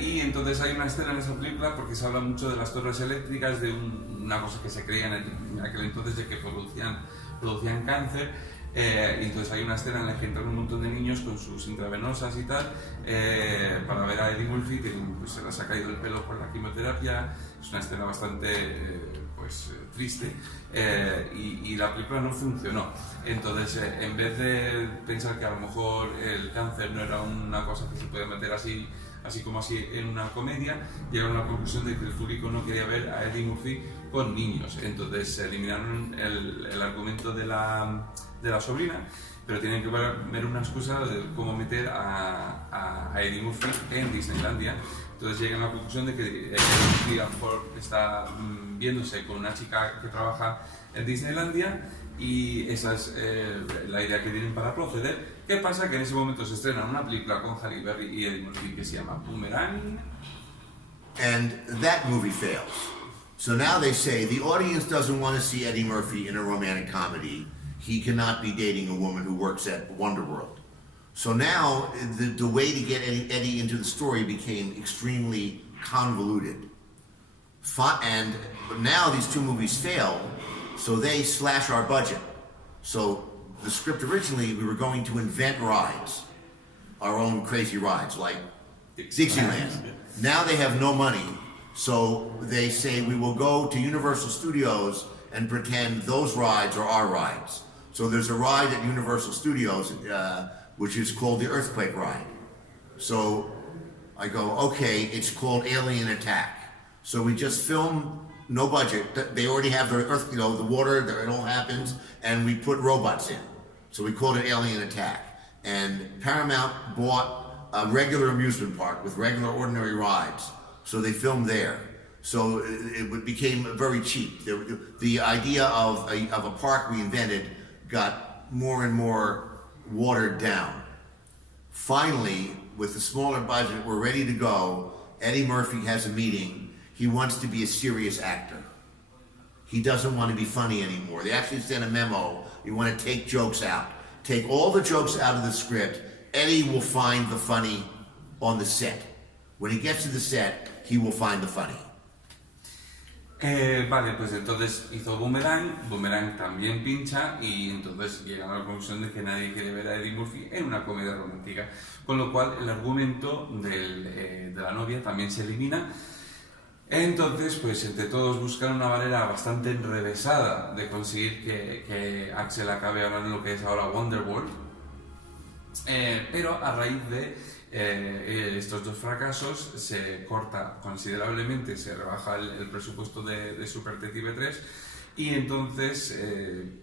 Y entonces hay una escena en esa película porque se habla mucho de las torres eléctricas, de una cosa que se creía en aquel entonces de que producían cáncer. Y entonces hay una escena en la que entran un montón de niños con sus intravenosas y tal para ver a Eddie Murphy, que pues, se les ha caído el pelo por la quimioterapia. Es una escena bastante triste y la película no funcionó. Entonces en vez de pensar que a lo mejor el cáncer no era una cosa que se puede meter así como así en una comedia, llegaron a la conclusión de que el público no quería ver a Eddie Murphy con niños. Entonces eliminaron el argumento de la sobrina, pero tienen que ver una excusa de cómo meter a Eddie Murphy en Disneylandia. Entonces llegan a la conclusión de que Eddie Murphy a lo mejor está viéndose con una chica que trabaja en Disneylandia y esa es la idea que tienen para proceder. ¿Qué pasa? Que en ese momento se estrena una película con Halle Berry y Eddie Murphy que se llama Boomerang. And that movie fails. So now they say the audience doesn't want to see Eddie Murphy in a romantic comedy. He cannot be dating a woman who works at Wonderworld. So now the way to get Eddie into the story became extremely convoluted. And now these two movies fail, so they slash our budget. So the script originally, we were going to invent rides, our own crazy rides, like Dixieland. Now they have no money, so they say we will go to Universal Studios and pretend those rides are our rides. So there's a ride at Universal Studios, which is called the Earthquake Ride. So I go, okay, it's called Alien Attack. So we just film, no budget. They already have the earth, the water, it all happens, and we put robots in. So we called it Alien Attack. And Paramount bought a regular amusement park with regular ordinary rides. So they filmed there. So it became very cheap. The idea of a park we invented got more and more watered down. Finally, with the smaller budget, we're ready to go, Eddie Murphy has a meeting. He wants to be a serious actor. He doesn't want to be funny anymore. They actually sent a memo. You want to take jokes out. Take all the jokes out of the script. Eddie will find the funny on the set. When he gets to the set, he will find the funny. Vale, pues entonces hizo Boomerang, Boomerang también pincha y entonces llegan a la conclusión de que nadie quiere ver a Eddie Murphy en una comedia romántica. Con lo cual el argumento de la novia también se elimina. Entonces, pues entre todos buscan una manera bastante enrevesada de conseguir que Axel acabe ahora en lo que es ahora Wonderworld. Pero a raíz de estos dos fracasos se corta considerablemente, se rebaja el presupuesto de Super Detective 3 y entonces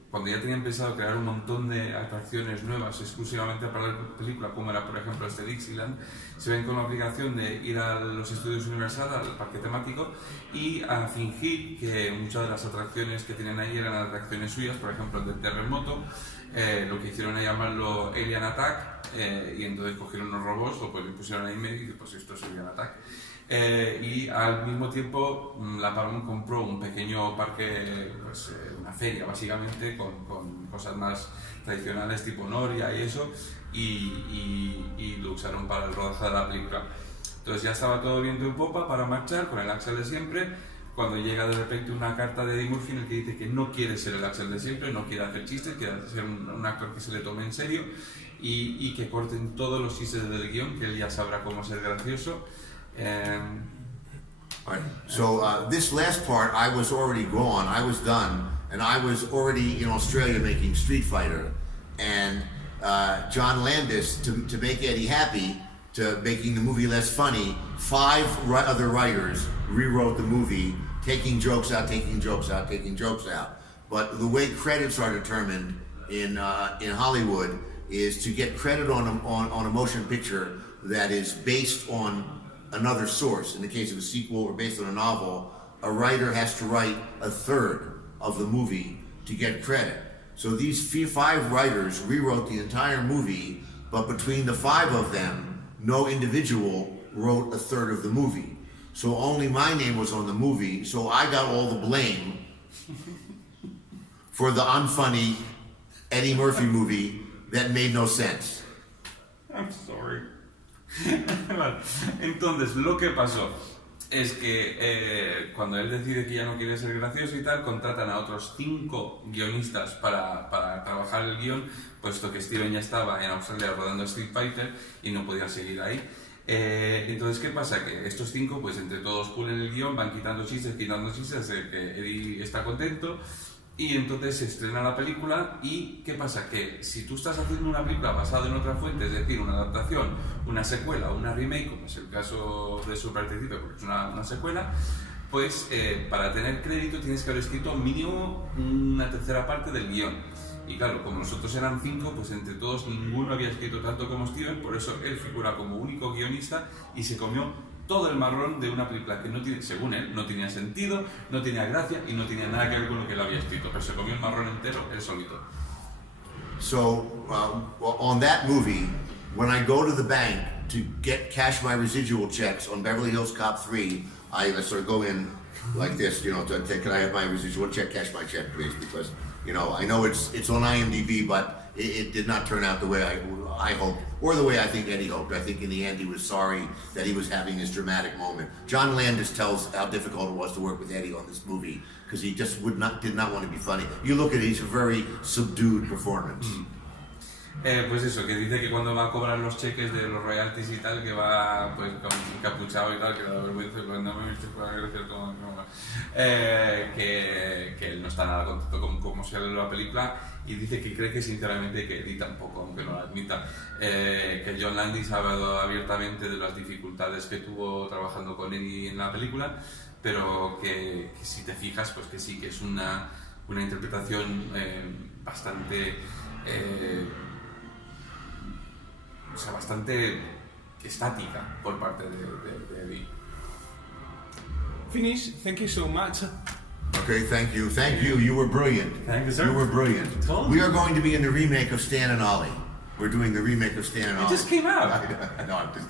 cuando ya tenían pensado crear un montón de atracciones nuevas exclusivamente para la película, como era por ejemplo este Dixieland, se ven con la obligación de ir a los estudios Universal, al parque temático, y a fingir que muchas de las atracciones que tienen ahí eran atracciones suyas, por ejemplo el del terremoto. Lo que hicieron es llamarlo Alien Attack y entonces cogieron unos robots, lo pusieron ahí medio y pues esto es Alien Attack. Y al mismo tiempo la Paramount compró un pequeño parque, pues una feria básicamente con cosas más tradicionales tipo Noria y eso, y lo usaron para el rodaje de la película. Entonces ya estaba todo viento en popa para marchar con el Axel de siempre, cuando llega de repente una carta de Eddie Murphy en el que dice que no quiere ser el Axel de siempre, no quiere hacer chistes, quiere ser un actor que se le tome en serio y que corten todos los chistes del guión, que él ya sabrá cómo ser gracioso. All right. So this last part, I was already gone. I was done, and I was already in Australia making Street Fighter. And John Landis, to make Eddie happy, to making the movie less funny, 5 other writers rewrote the movie, taking jokes out, taking jokes out, taking jokes out. But the way credits are determined in Hollywood is to get credit on a motion picture that is based on another source. In the case of a sequel or based on a novel, a writer has to write a third of the movie to get credit. So these 5 writers rewrote the entire movie, but between the 5 of them, no individual wrote a third of the movie. So only my name was on the movie, so I got all the blame for the unfunny Eddie Murphy movie that made no sense. I'm sorry. Vale. Entonces, lo que pasó es que cuando él decide que ya no quiere ser gracioso y tal, contratan a otros 5 guionistas para trabajar el guión, puesto que Steven ya estaba en Australia rodando Street Fighter y no podía seguir ahí. Entonces, ¿qué pasa? Que estos 5, pues entre todos pulen el guión, van quitando chistes, que Eddie está contento. Y entonces se estrena la película y ¿qué pasa? Que si tú estás haciendo una película basada en otra fuente, es decir, una adaptación, una secuela, una remake, como es el caso de Super Detective, porque es una secuela, pues para tener crédito tienes que haber escrito mínimo una tercera parte del guión. Y claro, como nosotros eran 5, pues entre todos ninguno había escrito tanto como Steven, por eso él figura como único guionista y se comió todo el marrón de una película que no tiene, según él, no tenía sentido, no tenía gracia y no tenía nada que ver con lo que él había escrito, pero se comió el marrón entero él solito. So on that movie, when I go to the bank to cash my residual checks on Beverly Hills Cop 3, I sort of go in like this, you know, can I have my residual check, cash my check, please, because, you know, I know it's on IMDb, but it did not turn out the way I hoped, or the way I think Eddie hoped. I think in the end he was sorry that he was having this dramatic moment. John Landis tells how difficult it was to work with Eddie on this movie because he just did not want to be funny. You look at it, he's a very subdued performance. Pues eso, que dice que cuando va a cobrar los cheques de los royalties y tal, que va pues encapuchado y tal, que da vergüenza cuando me viste por agradecer como que él no está nada contento con cómo se hace la película y dice que cree que sinceramente que Eddie tampoco, aunque no lo admita, que John Landis ha hablado abiertamente de las dificultades que tuvo trabajando con Eddie en la película, pero que si te fijas, pues que sí, que es una interpretación bastante bastante estática por parte de Eddie. Finish. Thank you so much. Okay, thank you. Thank you. You were brilliant. Thank you, sir. You were brilliant. Told We you. are going to be in the remake of Stan and Ollie. We're doing the remake of Stan and Ollie. It just came out. No, I'm just